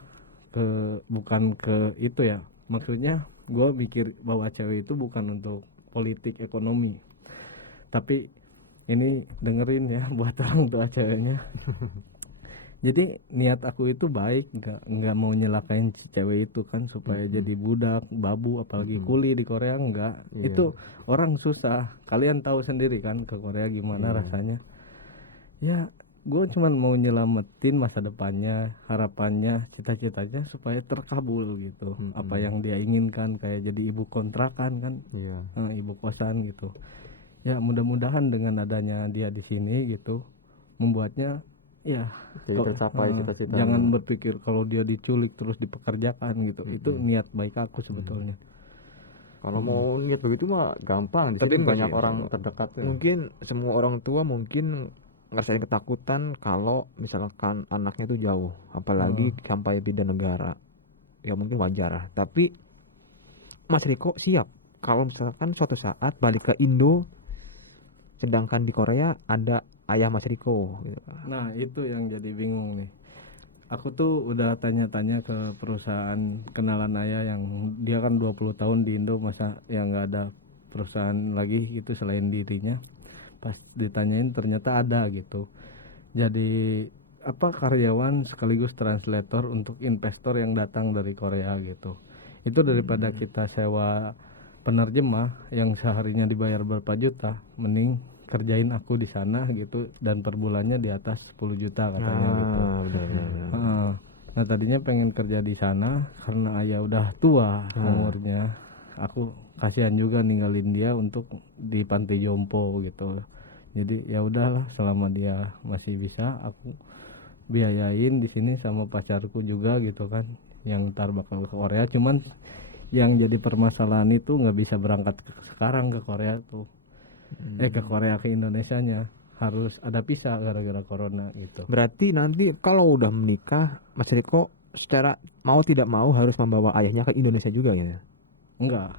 bukan ke itu ya. Maksudnya gue mikir bahwa cewek itu bukan untuk politik ekonomi. Tapi ini dengerin ya buat orang tua ceweknya. Jadi niat aku itu baik, nggak mau nyelakain si cewek itu kan supaya jadi budak, babu, apalagi kuli di Korea enggak. Iya. Itu orang susah. Kalian tahu sendiri kan ke Korea gimana rasanya. Ya, gue cuman mau nyelamatin masa depannya, harapannya, cita-citanya supaya terkabul gitu. Apa yang dia inginkan, kayak jadi ibu kontrakan kan, Iya. ibu kosan gitu. Ya mudah-mudahan dengan adanya dia di sini gitu, membuatnya ya Jadi tercapai cita-cita. jangan berpikir kalau dia diculik terus dipekerjakan gitu. Itu niat baik aku sebetulnya. Kalau mau niat begitu mah gampang. Di Tapi sini enggak banyak sih, orang Mas. terdekat tuh. Mungkin semua orang tua mungkin ngerasain ketakutan kalau misalkan anaknya itu jauh, apalagi sampai beda negara. Ya mungkin wajar lah. Tapi Mas Riko siap kalau misalkan suatu saat balik ke Indo, sedangkan di Korea ada ayah Mas Riko gitu. Nah itu yang jadi bingung nih. Aku tuh udah tanya-tanya ke perusahaan kenalan ayah yang dia kan 20 tahun di Indo, masa yang nggak ada perusahaan lagi gitu selain dirinya. Pas ditanyain ternyata ada gitu. Jadi apa karyawan sekaligus translator untuk investor yang datang dari Korea gitu. Itu daripada kita sewa penerjemah yang seharinya dibayar berapa juta, mending kerjain aku di sana gitu, dan per bulannya di atas 10 juta katanya gitu. Benar. Nah tadinya pengen kerja di sana karena ayah udah tua umurnya. Aku kasihan juga ninggalin dia untuk di panti jompo gitu. Jadi ya udahlah, selama dia masih bisa aku biayain di sini sama pacarku juga gitu kan, yang ntar bakal ke Korea. Cuman yang jadi permasalahan itu nggak bisa berangkat sekarang ke Korea tuh. Ke Korea, ke Indonesianya harus ada pisah gara-gara corona gitu. Berarti nanti kalau udah menikah, Mas Riko secara mau tidak mau harus membawa ayahnya ke Indonesia juga ya? Enggak.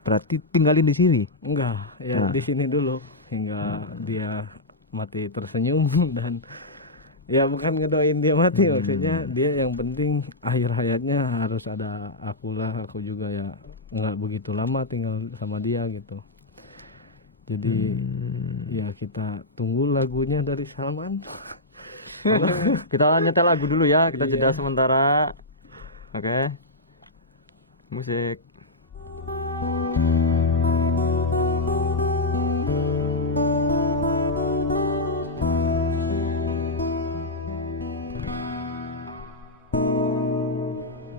Berarti tinggalin di sini? Enggak, ya Nah. di sini dulu hingga dia mati tersenyum dan ya bukan ngedoain dia mati, maksudnya dia yang penting akhir hayatnya harus ada akulah, aku juga ya nggak begitu lama tinggal sama dia gitu. Jadi ya kita tunggu lagunya dari Salman. Kita nyetel lagu dulu ya, kita jeda Iya. sementara. Oke. Musik.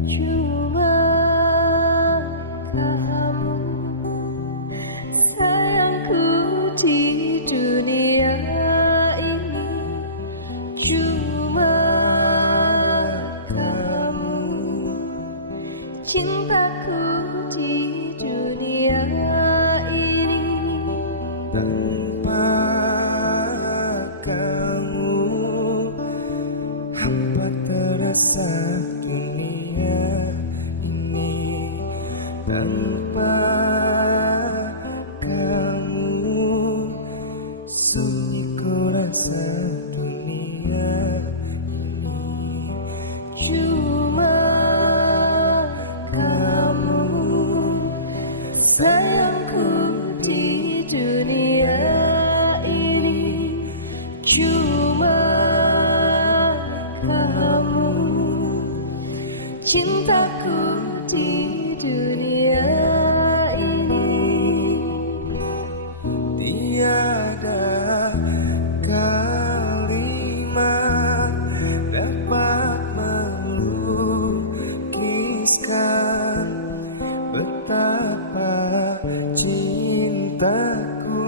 Cuma kamu sayangku di dunia ini, cuma kamu cintaku di dunia ini. Tanpa kamu hampa terasa dunia ini. Tanpa kamu sunyi ku rasa dunia ini. Cuma kamu sayangku di dunia ini, cuma kamu cintaku di dunia ini. Tiada kalimat dapat melukiskan betapa cintaku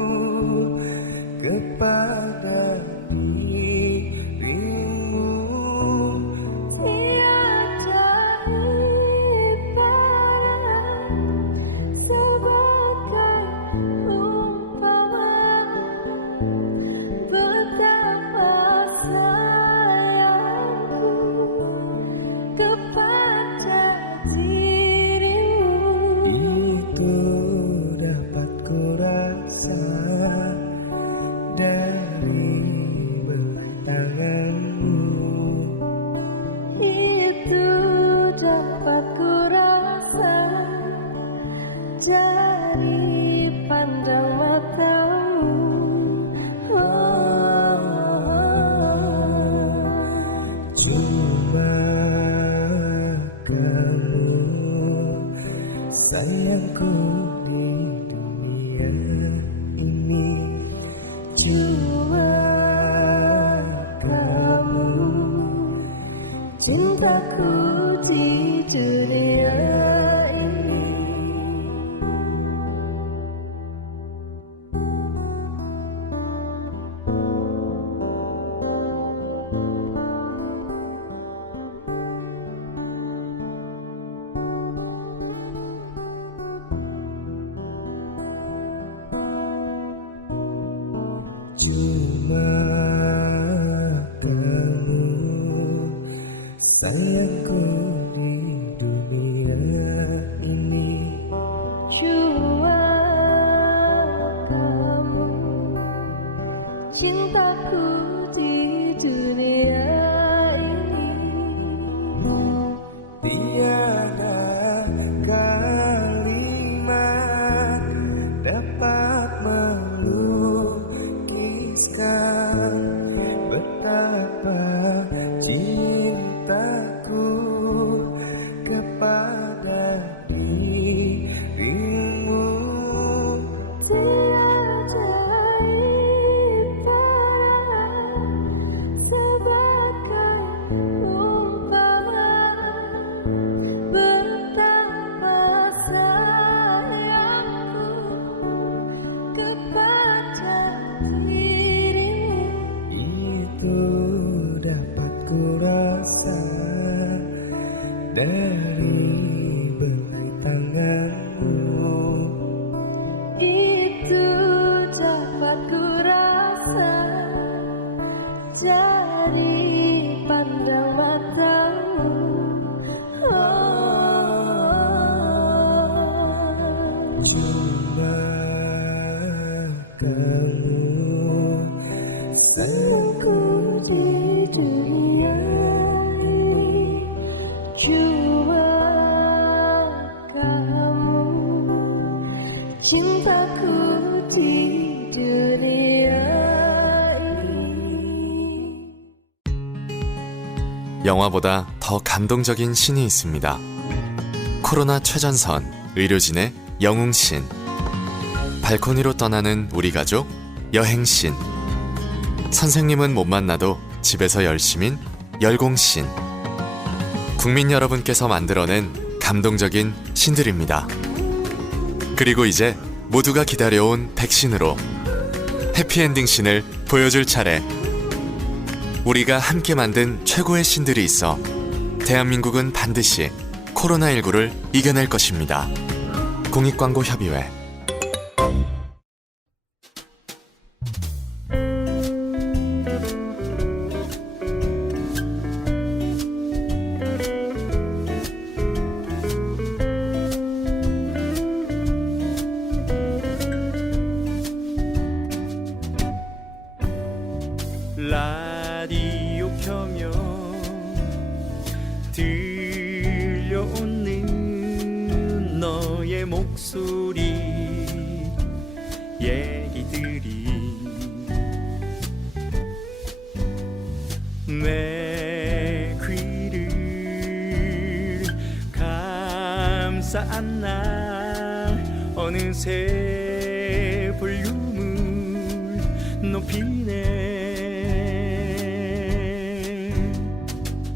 kepada dirimu. Tiada ibarat sebagai umpama betapa sayangku kepada dirimu. Itu dapat ku rasa dari belah tanganmu. Itu dapat ku rasa dari pandang matamu. Cuma kamu sayangku di dunia ini. Cuma kamu cintaku di dunia ini. Cuma kamu sayangku di dunia ini. Cuma kamu cintaku di dunia ini. Tiada kalimat dapat melukiskan betapa cintaku kepada dirimu. Tiada dari beri tanganmu. Itu dapat ku rasa dari pandang matamu. Cuma kamu Aku di dunia ini cuma kamu, cintaku di dunia ini. 영화보다 더 감동적인 신이 있습니다. 코로나 최전선 의료진의 영웅신. 발코니로 떠나는 우리 가족 여행신. 선생님은 못 만나도 집에서 열심인 열공신. 국민 여러분께서 만들어낸 감동적인 신들입니다. 그리고 이제 모두가 기다려온 백신으로 해피엔딩 신을 보여줄 차례. 우리가 함께 만든 최고의 신들이 있어 대한민국은 반드시 코로나19를 이겨낼 것입니다. 공익광고협의회. 라디오 켜면 들려오는 너의 목소리 얘기들이 내 귀를 감싸안나. 어느새 볼륨을 높이네.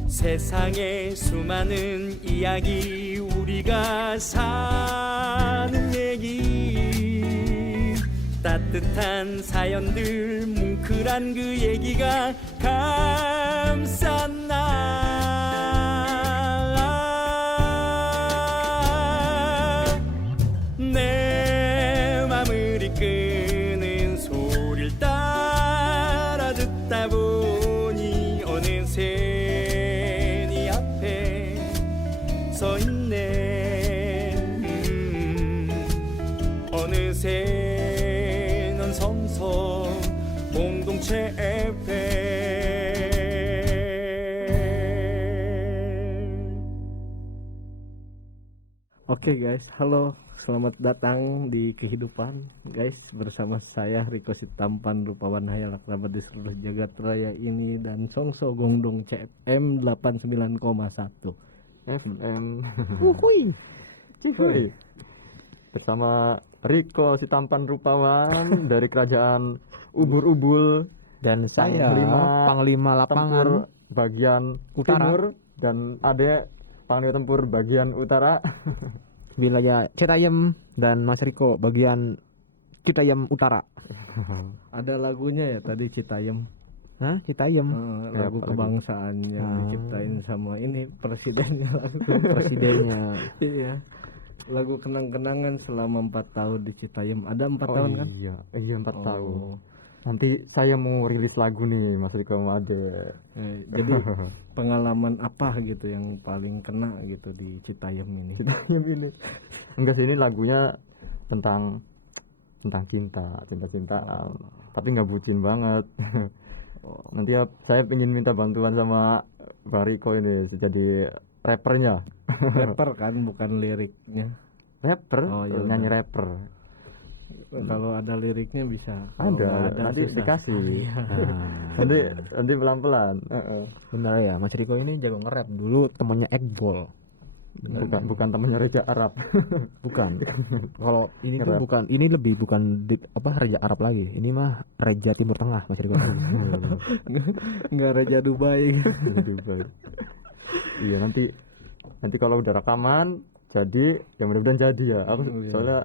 세상의 수많은 이야기 우리가 사는 얘기 따뜻한 사연들 뭉클한 그 얘기가 감쌌나. 내 맘을 이끄는 소리를 따라 듣다 보니 어느새 네 앞에 서 있네. 어느새 넌 섬섬 공동체 FM. Oke guys, halo, selamat datang di kehidupan guys, bersama saya Riko Sitampan Rupawan Hayal Kerabat di seluruh jagat raya ini dan Songso Gongdong CFM 89,1 FM. Cihuy. Bersama Riko Sitampan Rupawan dari kerajaan Ubur-Ubul Dan saya Panglima Lapangan Tempur bagian Utara. timur dan Ade Panglima Tempur bagian utara. wilayah Citayam, dan Mas Riko bagian Citayam Utara. Ada lagunya ya tadi Citayam. Hah? Citayam. Lagu apa lagi? kebangsaan yang diciptain sama ini presidennya lagu. Presidennya. Iya. Lagu kenang-kenangan selama 4 tahun di Citayam. Ada 4 tahun kan? Iya, 4 tahun. Oh. Nanti saya mau rilis lagu nih, Mas Riko sama Ade. Jadi pengalaman apa gitu yang paling kena gitu di Citayam ini? Citayam ini. Enggak sih, ini lagunya tentang cinta-cintaan. Tapi nggak bucin banget. Nanti ya, saya ingin minta bantuan sama Bang Riko ini jadi rappernya. Rapper kan, bukan liriknya. Rapper, Oh, ya nyanyi udah. rapper. Kalau ada liriknya bisa. Kalau Ada, nggak nanti susah dikasih. sekali. Nanti pelan-pelan. Bener ya, Mas Riko ini jago nge-rap. Dulu temennya Ekbol. Bukan temannya Raja Arab. Bukan. Kalau ini tuh Nge-rap. bukan, ini lebih bukan Raja Arab lagi. Ini mah Raja Timur Tengah, Mas Riko. Nggak Raja Dubai. Dubai. Iya, nanti kalau udah rekaman jadi, ya mudah-mudahan jadi ya. Aku Iya. soalnya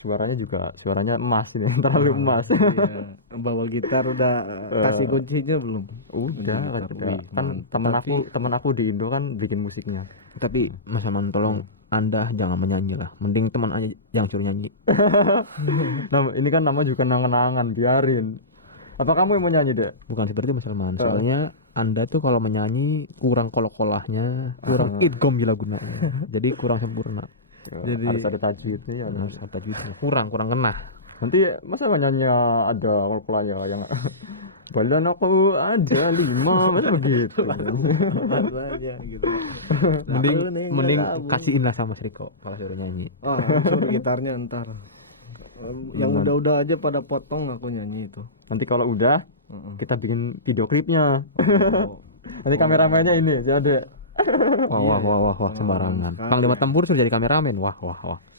suaranya juga suaranya emas ini, terlalu emas. Iya. Bawa gitar udah kasih kuncinya belum? Udah, Gitar. udah. Wih, Kan mantap. temen aku di Indo kan bikin musiknya. Tapi Mas Aman tolong Anda jangan menyanyi lah. Mending teman aja yang suruh nyanyi. Nah, ini kan nama juga kenang-kenangan, biarin. Apa kamu yang mau nyanyi, Dek? Bukan seperti itu Mas Salman. Soalnya Anda tuh kalau menyanyi kurang kolok-kolahnya, kurang idgham bila gunanya. Jadi kurang sempurna. Jadi- harus ada tajwidnya ya. Harus ada juga. Kurang ngenah. Nanti masa nyanyi ada kolkolanya yang badan aku ada 5, masa begitu. Rasanya gitu. Mending kasihin lah sama Mas Riko kalau suruh nyanyi. Oh, suruh gitarnya ntar. Yang udah-udah aja pada potong aku nyanyi itu. Nanti kalau udah kita bikin video klipnya. Oh. Nanti kameramennya ini si Ade. Wah, sembarangan. kan. Panglima tempur suruh jadi kameramen. Wah.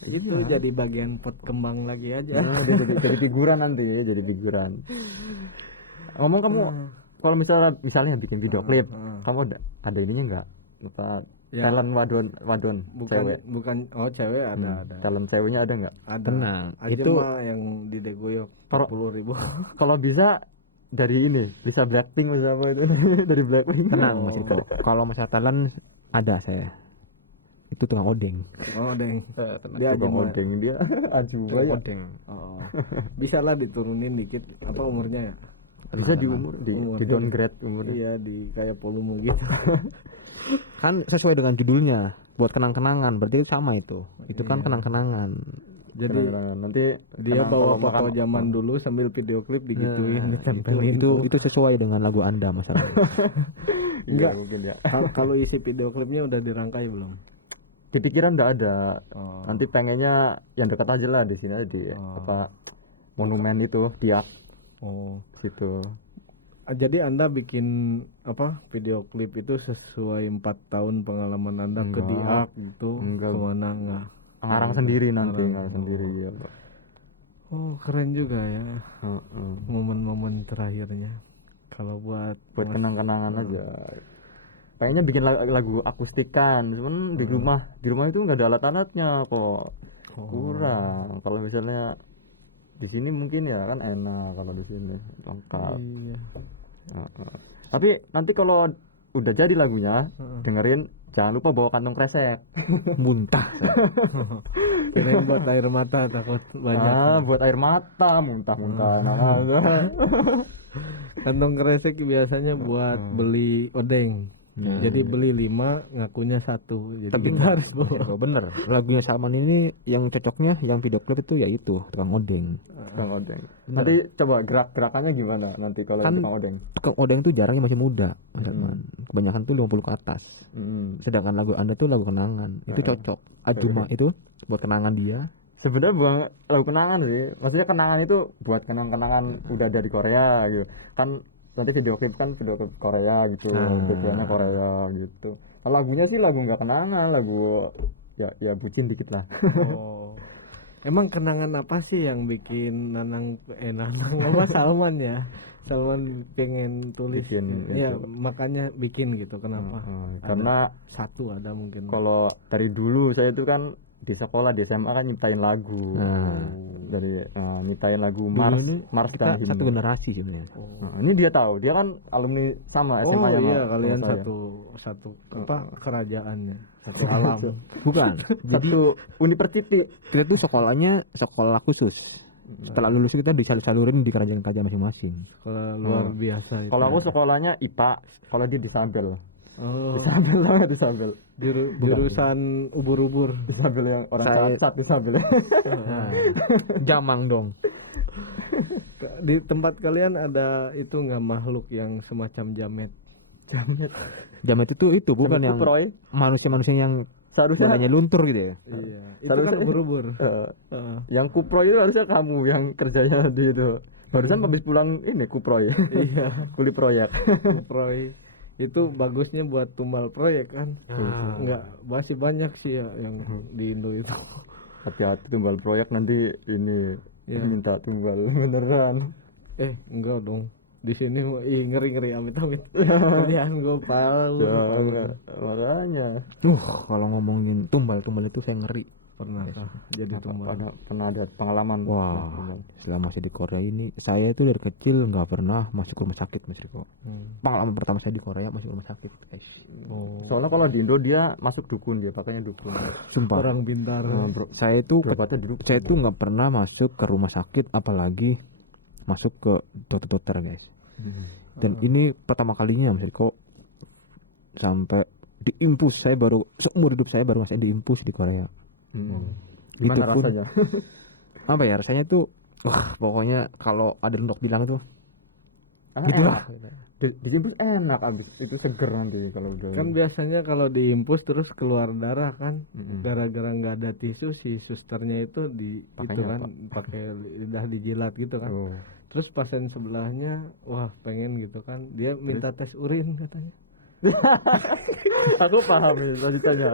Itu jadi bagian pot kembang lagi aja. Nah, dia jadi figuran nanti, jadi figuran. Ngomong kamu kalau misalnya bikin video klip, kamu ada ininya enggak? Apa Ya. talent wadon cewek? bukan cewek ada. Talent ceweknya ada enggak? Ada. Tenang, Aja itu- mah yang di Degoyok Kalau- 40.000. Kalau bisa dari ini, bisa Blackpink atau apa itu dari Blackpink. Tenang Mas Riko. Kalau masalah talent ada saya. Itu tukang odeng. Oh, deng. Dia aja Tukang mah. odeng dia ajuba ya. Odeng. Oh. Bisa lah diturunin dikit apa umurnya ya? Bisa di di Umurnya. downgrade umurnya. Iya, di kayak volume gitu. Kan sesuai dengan judulnya. Buat kenang-kenangan. Berarti itu sama itu. Itu kan Iya. kenang-kenangan. Jadi Kenang-kenangan. Nanti dia kenang bawa kalau foto makan- zaman dulu sambil video klip digituin, Nah, ditempelin. itu sesuai dengan lagu Anda masalahnya. Iya, Enggak. mungkin ya. Kalau isi video klipnya udah dirangkai belum? Di pikiran udah ada. Oh. Nanti pengennya yang dekat aja lah di sini aja di apa monumen itu Diak Oh. situ. Jadi Anda bikin apa video klip itu sesuai 4 tahun pengalaman Anda ke Enggak. Diak gitu, Enggak. kemana enggak? Ngarang sendiri nanti, Ngarang. ngarang sendiri ya, Pak. Oh, keren juga ya Heeh. momen-momen terakhirnya. Kalau buat Buat Mas- kenang-kenangan aja. Pengennya bikin lagu akustikan, cuman di rumah itu nggak ada alat-alatnya kok. Oh. Kurang. Kalau misalnya di sini mungkin ya kan enak kalau di sini lengkap. Iya. Heeh. Tapi nanti kalau udah jadi lagunya, dengerin jangan lupa bawa kantong kresek. Muntah. Kirain buat air mata takut banyak. Buat air mata, muntah-muntah. Kantong kresek biasanya buat beli odeng. Jadi beli 5 ngakunya 1. Jadi Tapi kita harus bawa. Mas Riko, bener. Lagunya Salman ini yang cocoknya yang video klip itu yaitu tukang odeng. Tukang odeng. Nanti coba gerakannya gimana nanti kalau Kan- tukang odeng. Tukang odeng tuh jarangnya masih muda, Mas Salman. Kebanyakan tuh 50 ke atas. Sedangkan lagu Anda tuh lagu kenangan. Itu cocok. Ajuma itu buat kenangan dia. Sebenarnya bukan lagu kenangan sih. Maksudnya kenangan itu buat kenang-kenangan udah dari Korea gitu. Kan nanti video klip kan video klip Korea gitu. Videonya Korea gitu. Kalau lagunya sih lagu nggak kenangan, lagu ya bucin dikit lah. Oh. Emang kenangan apa sih yang bikin Nanang apa Salman ya? Salman pengen tulis Bikin ya, itu. makanya bikin gitu. Kenapa? Karena Satu ada mungkin. kalau dari dulu saya itu kan di sekolah di SMA kan nyiptain lagu. Dari nyiptain lagu Dulu ini Mars kita dan satu Himne. generasi sebenarnya. Nah, ini dia tahu, dia kan alumni sama Oh SMA -nya iya, sama kalian saya. satu apa kerajaannya, satu alam. Bukan. Jadi Satu university. kita tuh sekolah khusus. Setelah lulus kita disalur-salurin di kerajaan-kerajaan masing-masing. Sekolah luar biasa itu. Kalau aku sekolahnya IPA, kalau dia disabel. Oh, Disabel banget disabel. jurusan ubur-ubur. Disabel yang orang Saya- saat disabel. Nah, jamang dong. Di tempat kalian ada itu nggak makhluk yang semacam jamet? Jamet. Jamet itu bukan Jamet yang Kuproy. manusia-manusia yang Seharusnya badannya luntur gitu ya. Iya, itu Seharusnya- kan ubur-ubur. eh, yang kuproy itu harusnya kamu yang kerjanya di itu. Barusan habis pulang ini kuproy. Iya, Kuli proyek. proyek itu bagusnya buat tumbal proyek kan? Ah. Nggak, masih banyak sih ya yang di Indo itu. Hati-hati tumbal proyek nanti ini Iya. minta tumbal beneran. Enggak dong. Di sini ngeri-ngeri amit-amit. Kalian gue palu. Ya, makanya. Kalau ngomongin tumbal itu saya ngeri. Pernah jadi tumbal? Pernah ada pengalaman? Wah, selama saya di Korea ini, saya itu dari kecil nggak pernah masuk rumah sakit, Mas Riko. Pengalaman pertama saya di Korea masuk rumah sakit, guys. Soalnya kalau di Indo dia masuk dukun, dia pakainya dukun. Sumpah. Orang pintar. Saya itu Berobatnya di dukun. saya itu nggak pernah masuk ke rumah sakit, apalagi masuk ke dokter-dokter, guys. Dan ini pertama kalinya, Mas Riko, sampai diimpus. Saya baru seumur hidup saya baru masih diimpus di Korea. Gimana Itu pun rasanya? apa ya, rasanya tuh wah, pokoknya kalau ada dok bilang tuh gitulah. Diimpus enak, abis itu seger nanti kalau udah. Kan biasanya kalau diimpus terus keluar darah kan, gara-gara nggak ada tisu, si susternya itu Pakainya itu kan pakai lidah dijilat gitu kan. Oh. Terus pasien sebelahnya wah pengen gitu kan, dia minta tes urin katanya. Aku paham ya lanjutannya.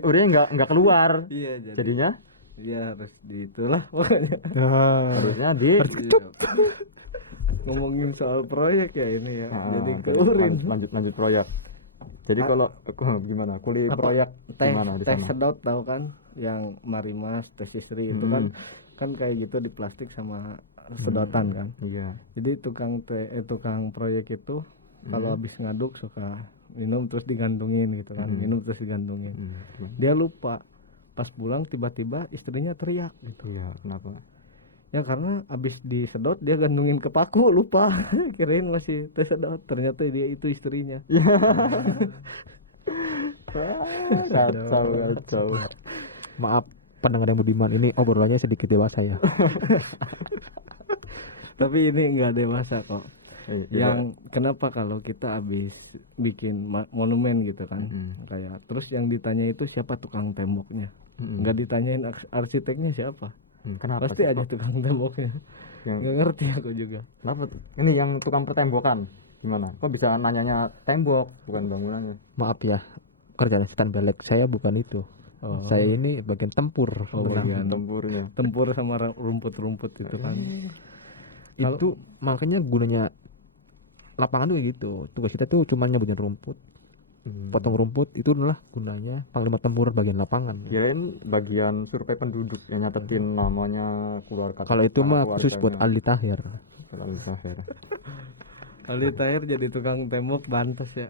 Urinnya nggak keluar. Iya, Jadinya ya harus itulah pokoknya. harusnya di Ngomongin soal proyek ya ini ya. Jadi ke jadi urin. lanjut proyek. Jadi kalau gimana? Kuli proyek Teh gimana di teh sana? sedot tahu kan, yang Marimas, tes istri itu kan kayak gitu di plastik sama sedotan kan. Iya. Jadi tukang proyek itu kalau habis ngaduk suka minum terus digantungin gitu kan, minum terus digantungin. Dia lupa, pas pulang tiba-tiba istrinya teriak gitu. Iya, kenapa? Ya karena habis disedot dia gantungin ke paku, lupa. Kirain masih tersedot, ternyata dia itu istrinya. Kacau. Maaf pendengar yang budiman, ini obrolannya sedikit dewasa ya. Tapi ini enggak dewasa kok. Iya. Yang kenapa kalau kita habis bikin monumen gitu kan, kayak terus yang ditanya itu siapa tukang temboknya, nggak ditanyain arsiteknya siapa. Kenapa? Pasti aja tukang temboknya. Yang- Nggak ngerti aku juga. Kenapa? Ini yang tukang pertembokan gimana? Kok bisa nanyanya tembok bukan bangunannya? Maaf ya, kerjaan setan belek saya bukan itu. Oh. Saya ini bagian tempur. Oh, bagian Tempurnya. tempur sama rumput-rumput itu kan. Itu makanya gunanya lapangan tuh kayak gitu. Tugas kita tuh cuma nyebutin rumput, potong rumput, itu adalah gunanya panglima tempur bagian lapangan. Kirain bagian survei penduduk yang nyatetin namanya keluarga. Kalau itu mah khusus buat Aldi Tahir. Ali Tahir jadi tukang tembok bantes ya.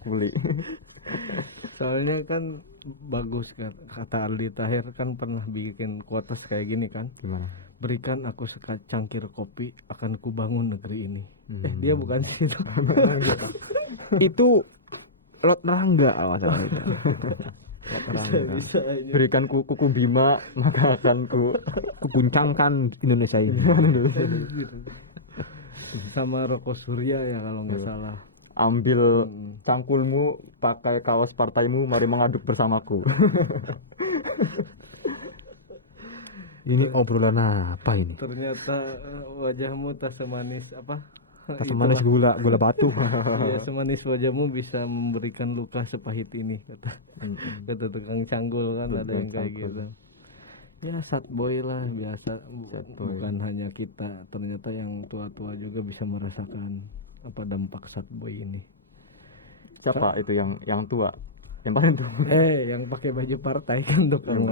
Kuli. Soalnya kan bagus kan, kata Aldi Tahir kan pernah bikin quotes kayak gini kan. Gimana? Berikan aku secangkir kopi, akan kubangun negeri ini. Dia bukan sih itu. Itu Lot Rangga masalah itu. Lot Rangga. Bisa aja. Berikan kuku Bima maka akan Kuguncangkan Indonesia ini. Sama Roko Surya ya kalau nggak salah. ambil cangkulmu, pakai kaos partaimu, mari mengaduk bersamaku. Ini obrolan apa ini? Ternyata wajahmu tak semanis apa? Tak semanis gula batu. Iya, semanis wajahmu bisa memberikan luka sepahit ini, kata tukang canggul kan, ada yang kayak gitu. Ya sad boy lah biasa, bukan hanya kita, ternyata yang tua-tua juga bisa merasakan apa dampak sad boy ini. Siapa itu yang tua? Yang paling tua? Yang pakai baju partai kan tukang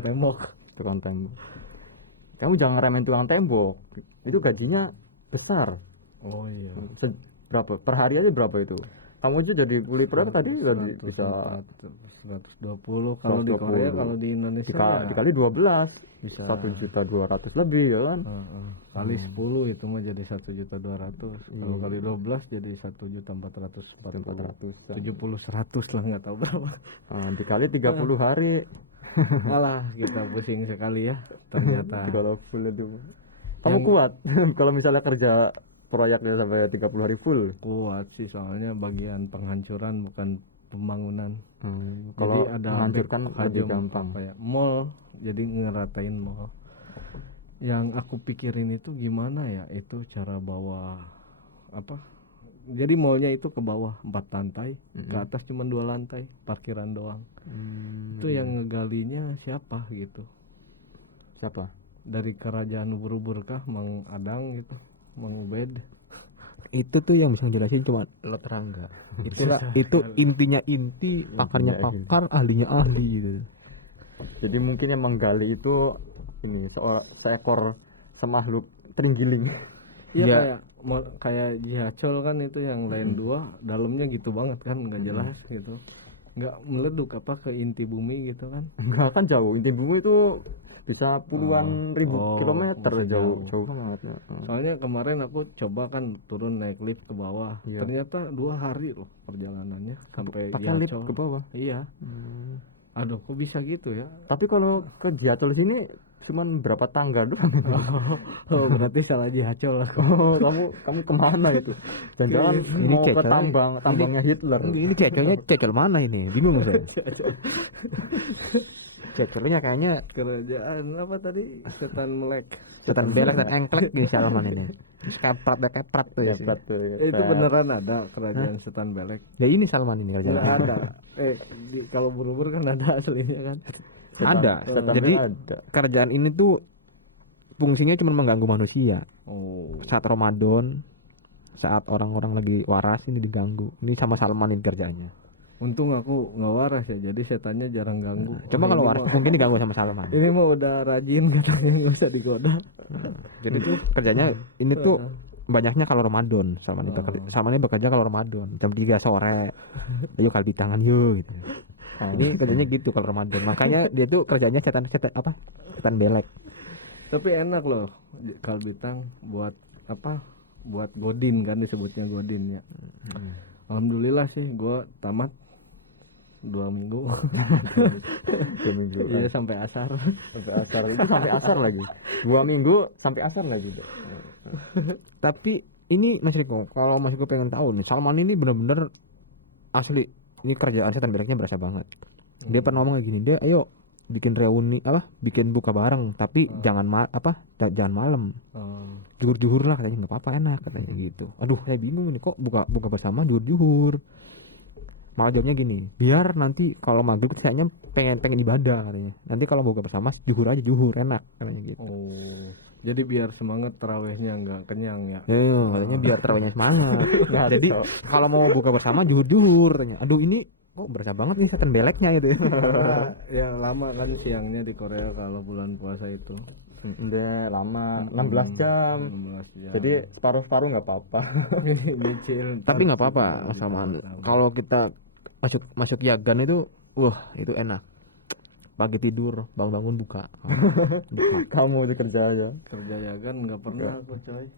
tembok. Tukang tembok. Kamu jangan remehin tukang tembok. Itu gajinya besar. Oh iya. Berapa? Per hari aja berapa itu? Kamu aja jadi kuli proyek tadi bisa 120 kalau di Korea, kalau di Indonesia dikali 12 bisa 1.200.000 lebih ya kan? Kali 10 itu mah jadi 1.200.000. Kalau kali 12 jadi 1.440. 70-100 lah, nggak tahu berapa. Dikali 30 hari. Alah, kita pusing sekali ya ternyata. Kalau full itu. Kamu kuat kalau misalnya kerja proyeknya sampai 30 hari full? Kuat sih, soalnya bagian penghancuran bukan pembangunan. Kalau jadi ada menghancurkan lebih gampang. Kayak mall, jadi ngeratain mall. Yang aku pikirin itu gimana ya, itu cara bawa apa? Jadi mallnya itu ke bawah 4 lantai, ke atas cuma 2 lantai, parkiran doang. Itu yang ngegalinya siapa gitu? Siapa? Dari kerajaan ubur-ubur kah, Mang Adang gitu, Mang Ubed. Itu tuh yang bisa ngejelasin cuma lo terangga. Itulah itu intinya inti, pakarnya pakar, ahlinya ahli gitu. Jadi mungkin yang menggali itu ini seekor semakhluk terenggiling. Iya Ya. kayak Jihacol kan itu yang lain dua dalamnya gitu banget kan nggak jelas gitu, nggak meleduk apa ke inti bumi gitu kan. Enggak kan jauh, inti bumi itu bisa puluhan ribu Oh, kilometer, masih jauh banget ya. Soalnya kemarin aku coba kan turun naik lift ke bawah, Iya. ternyata 2 hari loh perjalanannya sampai Pakai lift Jihacol. ke bawah. Iya, aduh kok bisa gitu ya. Tapi kalau ke Jiacol sini cuman berapa tangga doang. Oh berarti salah Jihacol aku. Oh, kamu kemana itu? Jangan Ini mau ke cecolnya- tambangnya Hitler. Ini cecolnya cecol mana ini? Bingung saya. Cecolnya kayaknya Kerajaan apa tadi? Setan melek. setan belek dan engklek gini si Salman ini. Keprat tuh ya. sih. Hebat tuh. Itu beneran ada kerajaan setan belek? Ya ini Salman ini Nggak kerjaan. ada. Kalau Borobudur kan ada aslinya kan. Ada. Setan Jadi ada. kerajaan ini tuh fungsinya cuma mengganggu manusia. Oh. Saat Ramadan, saat orang-orang lagi waras ini diganggu. Ini sama Salman ini kerjaannya. Untung aku nggak waras ya, jadi setannya jarang ganggu. Coba kalau Ini waras mah- mungkin diganggu sama Salman. Ini mah udah rajin katanya nggak usah digoda. Jadi tuh kerjanya ini tuh banyaknya kalau Ramadan. Salman itu Salman ini bekerja kalau Ramadan jam 3 sore. Ayo kalbi tangan yuk gitu. Ini kerjanya gitu kalau Ramadan. Makanya dia tuh kerjanya setan belek. Tapi enak loh kalbitang buat apa? Buat godin kan disebutnya godin ya. Alhamdulillah sih gua tamat 2 minggu. 2 minggu. Iya sampai asar. Sampai asar itu sampai asar lagi. 2 minggu sampai asar lagi. Tapi ini Mas Riko, kalau Mas Riko pengen tahu nih, Salman ini bener-bener asli. Ini kerjaan setan beleknya berasa banget. Dia pernah ngomong kayak gini, dia ayo bikin reuni bikin buka bareng, tapi jangan jangan malam. Juhur-juhur lah katanya, nggak apa-apa enak katanya gitu. Aduh saya bingung ini kok buka bersama juhur-juhur. Malah jawabnya gini, biar nanti kalau maghrib kayaknya pengen ibadah katanya. Nanti kalau buka bersama juhur aja, juhur enak katanya gitu. Oh. Jadi biar semangat tarawehnya nggak kenyang ya. Katanya biar terawihnya semangat. Jadi kalau mau buka bersama juhur-juhur katanya. Aduh ini kok berasa banget nih setan beleknya gitu. Ya lama kan siangnya di Korea kalau bulan puasa itu. Udah lama 16 jam. 16 jam. Jadi separuh-separuh nggak apa-apa. Nyicil. Tapi nggak apa-apa Mas Salman. Kalau kita masuk yagan itu, wah itu enak. Pagi tidur, bangun-bangun buka. Kamu itu kerja aja. Kerja yagan nggak pernah aku coy.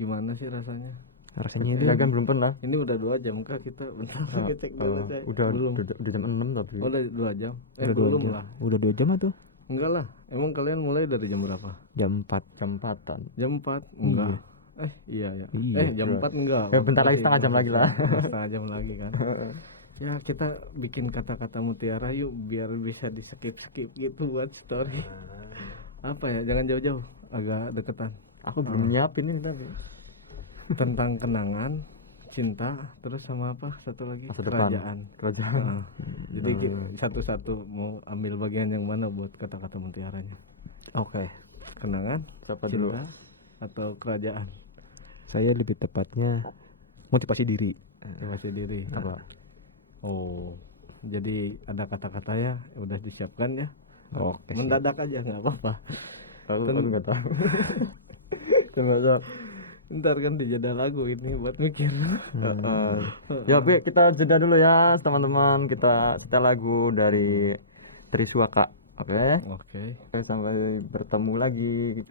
Gimana sih rasanya? Rasanya itu Ya kan belum pernah. Ini udah 2 jam kah kita? Bentar lagi cek dulu coy. Udah Belum. jam 6 tapi. Oh, udah 2 jam. udah 2 Belum jam. lah. Udah 2 jam tuh. Enggak lah. Emang kalian mulai dari jam berapa? Jam 4. Jam 4-an. Jam 4? Enggak. Iya ya. Iya. Jam 4 enggak. Bentar lagi, setengah jam lagi lah. Setengah jam lagi kan. Ya kita bikin kata-kata mutiara yuk biar bisa di skip gitu buat story. Apa ya? Jangan jauh-jauh, agak deketan. Aku belum nyiapin ini tapi. Tentang kenangan, cinta, terus sama apa? Satu lagi Masa depan. kerajaan. Nah, jadi satu-satu mau ambil bagian yang mana buat kata-kata mutiaranya? Oke. Kenangan, Siapa cinta, dulu? atau kerajaan? Saya lebih tepatnya motivasi diri. Motivasi diri. Apa? Oh, jadi ada kata-kata ya, udah disiapkan ya. Oke. Mendadak aja nggak apa-apa. Aku nggak tahu. Coba. Ntar kan di jeda lagu ini buat mikir. Ya, Bi, kita jeda dulu ya, teman-teman. Kita setel lagu dari Triswaka. Oke. Oke. Oke, sampai bertemu lagi.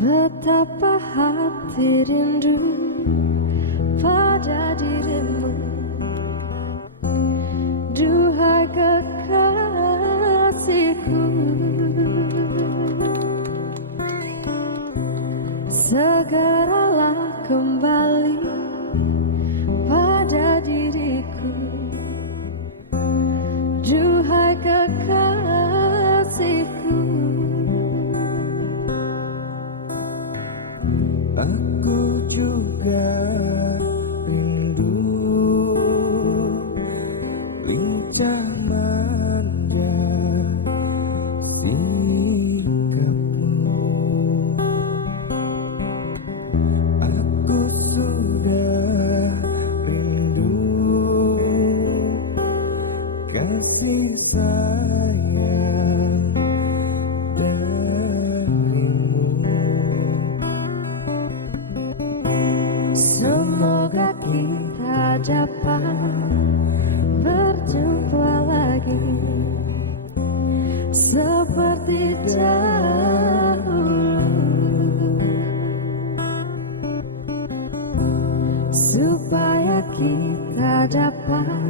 Betapa hati rindu pada dirimu, duhai kekasihku. Segeralah kembali pada diriku, duhai kekasihku. sayang darimu. Semoga kita dapat berjumpa lagi seperti dahulu, supaya kita dapat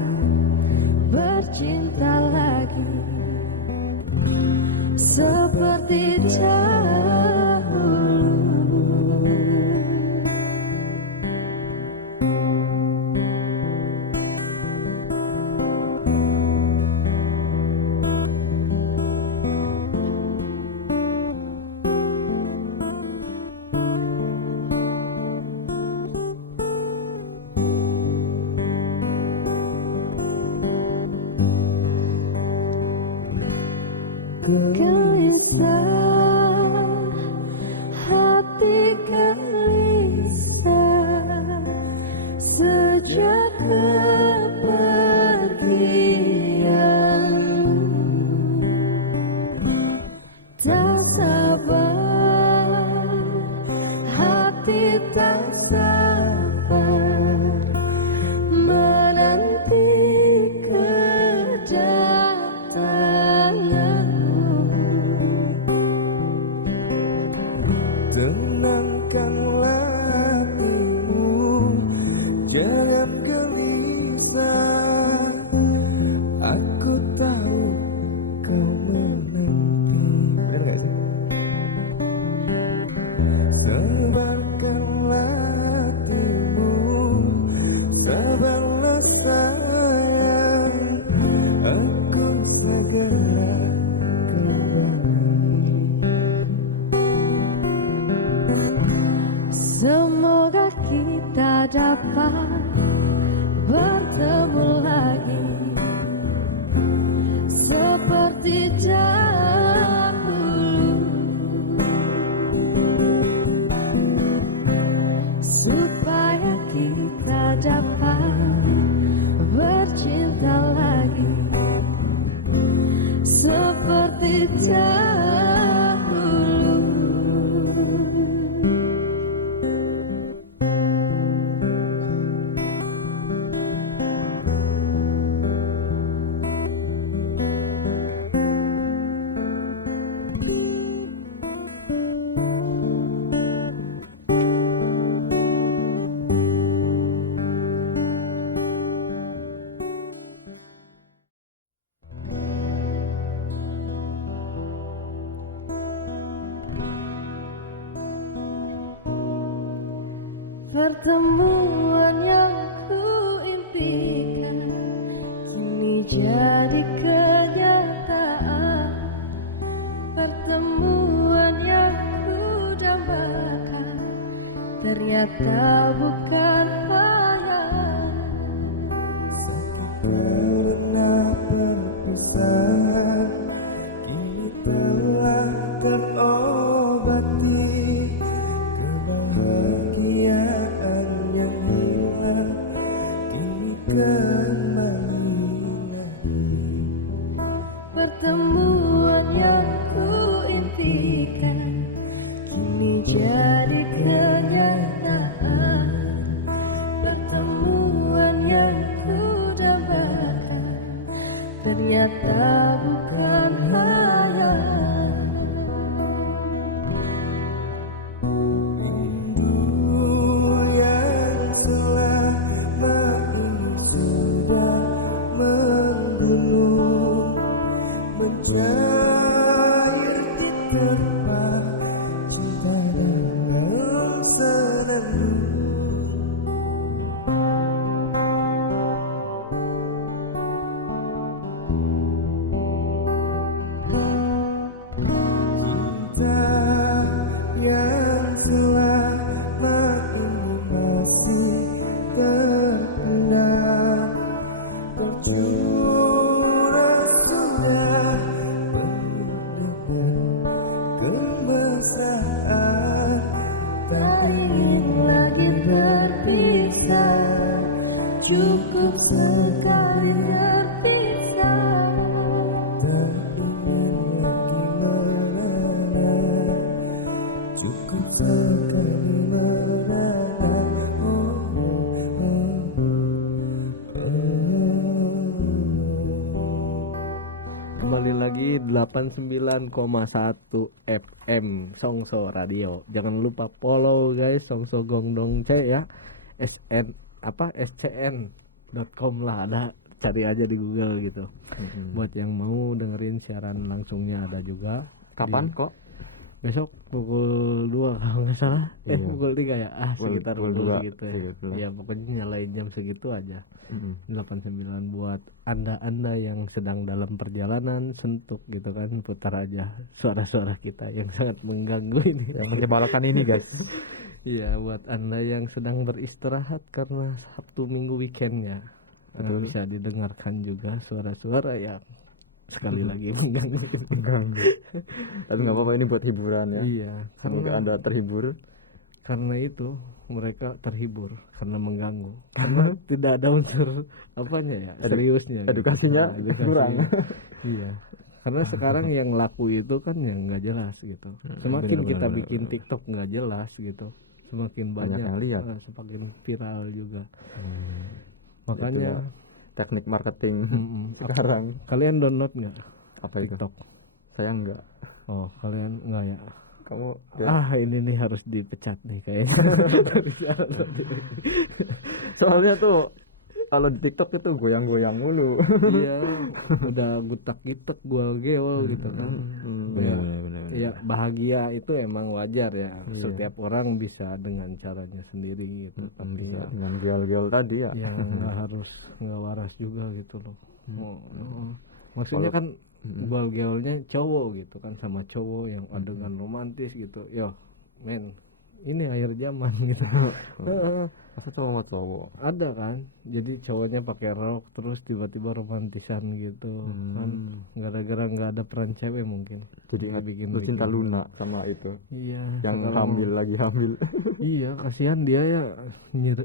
bercinta lagi seperti dahulu. Gelisah, hati gelisah sejak kepergian. Tak sabar, hati tak sabar menanti kedatanganmu. Tenangkanlah hatimu, jangan gelisah. Aku tahu kau menanti. Benar gak sih? Sabarkanlah hatimu, sabarlah sayang. Aku segera kembali. Semoga kita dapat bertemu lagi seperti dahulu, supaya kita dapat bercinta lagi seperti dahulu. Pertemuan yang ku impikan kini jadi kenyataan. Pertemuan yang ku dambakan ternyata bukan hayal. Pernah berpisah, kini telah terobati. Kebahagiaan yang hilang kini kembali lagi. Pertemuan yang ku impikan kini jadi kenyataan. Pertemuan yang ku dambakan ternyata bukan hayal. Mencair di tempat cinta dalam senandung. Cinta yang selama ini masih terkenal, tercurah sudah Kembali lagi 89,1 FM Songso Radio. Jangan lupa follow guys Songso Gongdong C ya. scn.com lah, ada, cari aja di Google gitu. Buat yang mau dengerin siaran langsungnya ada juga. Kapan kok? Besok pukul 2 kalau nggak salah. Iya. Pukul 3 ya. Sekitar pukul pukul 2, segitu ya. segitu lah. Ya pokoknya nyalain jam segitu aja. 89 buat anda yang sedang dalam perjalanan suntuk gitu kan, putar aja suara-suara kita yang sangat mengganggu ini. Yang menyebalkan ini guys. Iya, buat anda yang sedang beristirahat karena Sabtu Minggu weekend ya. Bisa didengarkan juga suara-suara yang sekali lagi mengganggu. Tapi nggak apa-apa, ini buat hiburan ya. Iya, Semoga karena Anda terhibur. karena itu mereka terhibur karena mengganggu. Karena tidak ada unsur apanya ya, seriusnya. gitu. edukasinya Edukasi. kurang. Iya. Karena sekarang yang laku itu kan yang nggak jelas gitu. Semakin kita bikin TikTok nggak jelas gitu, semakin Banyak banyak yang lihat. semakin viral juga. Itulah Makanya teknik marketing mm-mm. sekarang. Kalian download nggak Apa itu? TikTok? Saya enggak. Oh, kalian nggak ya? Kamu ya? Ini nih harus dipecat nih kayaknya. Soalnya tuh kalau di TikTok itu goyang-goyang mulu. Iya, udah gutak-gitek gua geol gitu kan. Ya, ya bahagia itu emang wajar ya. Iya. Setiap orang bisa dengan caranya sendiri gitu. Tapi ya, Dengan geol-geol tadi ya. ya nggak waras juga gitu loh. Maksudnya kan geol-geolnya cowok gitu kan, sama cowok yang adegan romantis gitu. Yo, men, ini akhir zaman gitu. Masa cowok sama cowok? Ada kan, jadi cowoknya pakai rok terus tiba-tiba romantisan gitu kan, gara-gara nggak ada peran cewek mungkin. Jadi bikin lu cinta Luna sama itu Iya, yang sekarang- hamil lagi hamil. Iya, kasihan dia ya,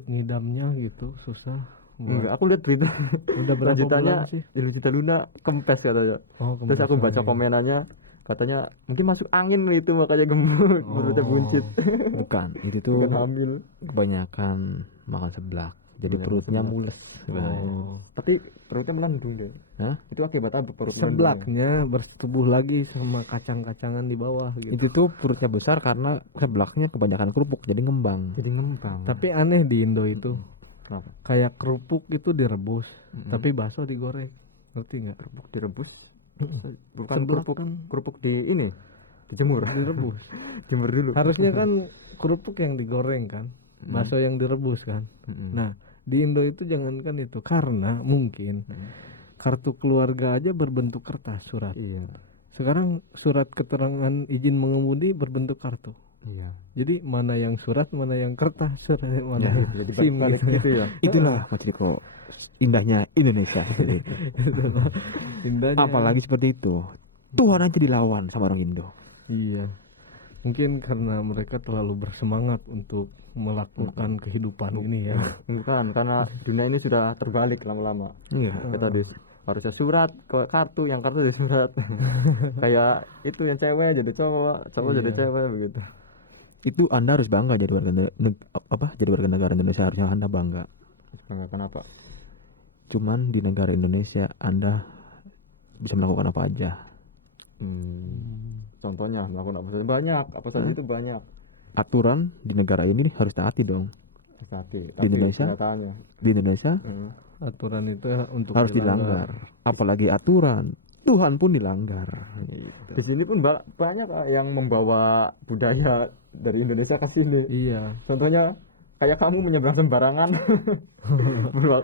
ngidamnya gitu susah. Enggak, aku lihat berita Udah berapa lanjutannya bulan sih? Lu cinta Luna kempes katanya. Oh, Terus aku baca komenannya, katanya mungkin masuk angin itu makanya gemuk, mulutnya buncit. Bukan, itu tuh Bukan hamil. kebanyakan makan seblak. Jadi Kebanyakan perutnya seblak. mules sebenarnya. Tapi perutnya melendung deh. Hah? Itu akibat apa perut melendung? Seblaknya bersetubuh lagi sama kacang-kacangan di bawah gitu. Itu tuh perutnya besar karena seblaknya kebanyakan kerupuk jadi ngembang. Jadi ngembang. Tapi aneh di Indo itu, Kenapa? kayak kerupuk itu direbus, tapi bakso digoreng. Ngerti nggak? Kerupuk direbus? Bukan Seblak kerupuk, kan kerupuk di ini dijemur. direbus. Jemur dulu. Harusnya kan kerupuk yang digoreng kan, bakso yang direbus kan. Nah, di Indo itu jangankan itu, karena mungkin kartu keluarga aja berbentuk kertas surat. Iya. Sekarang surat keterangan izin mengemudi berbentuk kartu. Iya. Jadi mana yang surat, mana yang kertas, mana yang Jadi SIM balik gitu. gitu ya. Itulah Mas Riko, indahnya Indonesia. Jadi, Itulah indahnya. apalagi seperti itu. Tuhan aja dilawan sama orang Indo. Iya. Mungkin karena mereka terlalu bersemangat untuk melakukan kehidupan ini ya. Bukan, karena dunia ini sudah terbalik lama-lama. Iya. Kita harusnya surat ke kartu, yang kartu jadi surat. Kayak itu yang cewek jadi cowok, cowok jadi Iya. cewek begitu. Itu Anda harus bangga jadi jadi warga negara Indonesia, harusnya Anda bangga. Bangga kenapa? Cuman di negara Indonesia Anda bisa melakukan apa aja. Contohnya melakukan apa saja banyak, apa saja itu banyak. Aturan di negara ini harus taati dong. Hati, Di Indonesia? kenyataannya. Di Indonesia Aturan itu untuk harus dilanggar. Apalagi aturan Tuhan pun dilanggar. Di sini pun banyak yang membawa budaya dari Indonesia ke sini. Iya. Contohnya kayak kamu menyeberang sembarangan.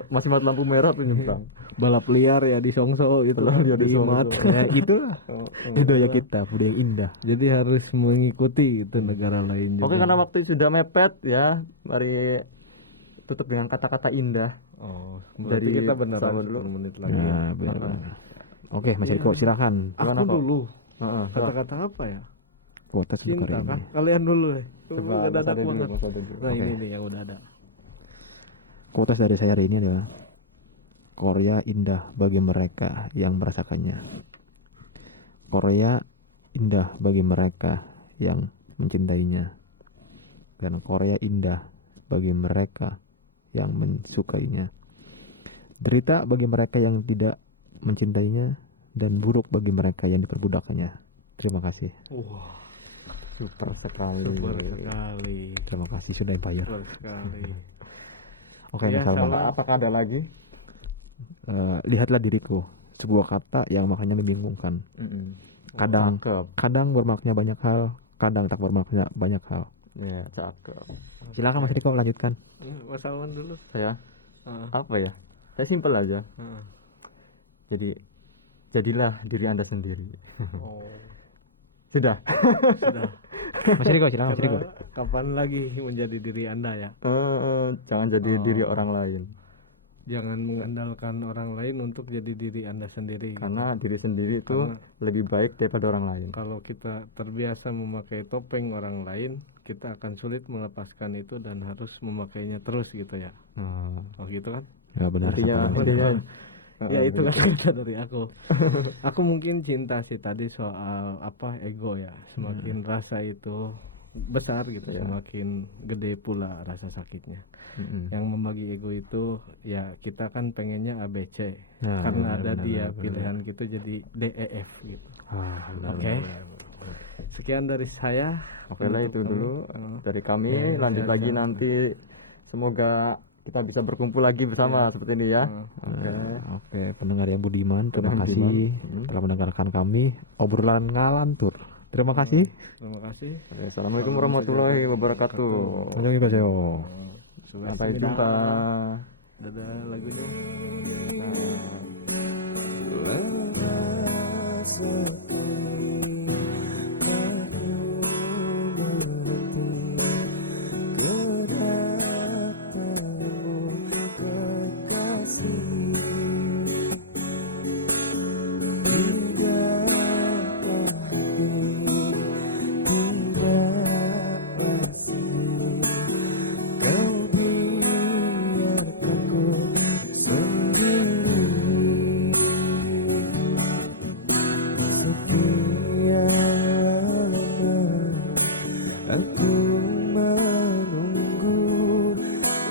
Masih mati lampu merah tuh nyebrang. Balap liar ya di Songso itu, Balap liar di di Imat. Songso. Ya itulah budaya kita, budaya yang indah. Jadi harus mengikuti itu negara lain juga. Oke, karena waktu sudah mepet ya, mari tutup dengan kata-kata indah. Oh, berarti Dari kita beneran tahun dulu. 10 menit lagi. Nah, benar. Oke, Mas Riko silakan. Aku Gimana, Kok? dulu. Heeh, Kata-kata apa ya? Kuota Cinta sebentar kah? ini. Kalian dulu deh. Coba Coba ada Mas Ade dulu, banget. Mas Ade dulu. Nah, Oke. ini nih yang udah ada. Kuota dari saya hari ini adalah Korea indah bagi mereka yang merasakannya. Korea indah bagi mereka yang mencintainya. Dan Korea indah bagi mereka yang mensukainya. Derita bagi mereka yang tidak mencintainya dan buruk bagi mereka yang diperbudakannya. Terima kasih. Wah, Super sekali. super sekali. Terima kasih sudah bayar. Super sekali. Oke, Ya, Mas Salman. Salman. Apakah ada lagi? Lihatlah diriku, sebuah kata yang maknanya membingungkan. Kadang kadang bermakna banyak hal, kadang tak bermakna banyak hal. Ya, cakep. Silakan Mas Riko lanjutkan. Mas Salman dulu. Saya Ah, apa ya? Saya simpel aja. ah. Jadi jadilah diri Anda sendiri. Oh, Sudah. sudah. Mas Riko silakan Mas Riko. Karena kapan lagi menjadi diri Anda ya? Jangan jadi Oh. diri orang lain. Jangan mengandalkan orang lain untuk jadi diri Anda sendiri. Karena diri sendiri itu Karena lebih baik daripada orang lain. kalau kita terbiasa memakai topeng orang lain, kita akan sulit melepaskan itu dan harus memakainya terus gitu ya. Nah, Oh gitu kan? Ya benar. intinya, Mas. intinya Ya itu kan kata dari aku. Aku mungkin cinta sih tadi soal apa ego ya. Semakin rasa itu besar gitu, Ya. semakin gede pula rasa sakitnya. Mm-mm. Yang membagi ego itu ya kita kan pengennya ABC. Nah, Karena benar, ada benar, dia benar, pilihan gitu jadi DEF gitu. Ah, benar, Oke. benar. Sekian dari saya. Oke lah, itu Untuk dulu kamu. dari kami. Ya, Lanjut siap, lagi siap. nanti. Semoga kita bisa berkumpul lagi bersama seperti ini ya. Oke. Oke, pendengar yang budiman, terima Pendengar kasih budiman. telah mendengarkan kami obrolan ngalantur. Terima kasih. Terima kasih. Oke, Assalamualaikum warahmatullahi wabarakatuh. Annyeonghaseyo. Sampai jumpa. Dadah lagunya. Aku menunggu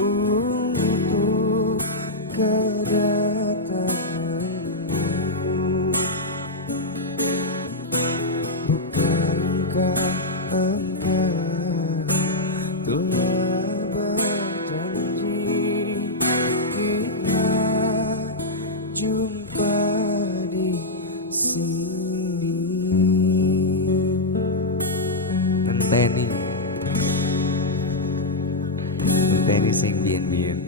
untuk kedatanganmu. Bukankah engkau telah berjanji kita jumpa di sini? Ngenteni sing biyen-biyen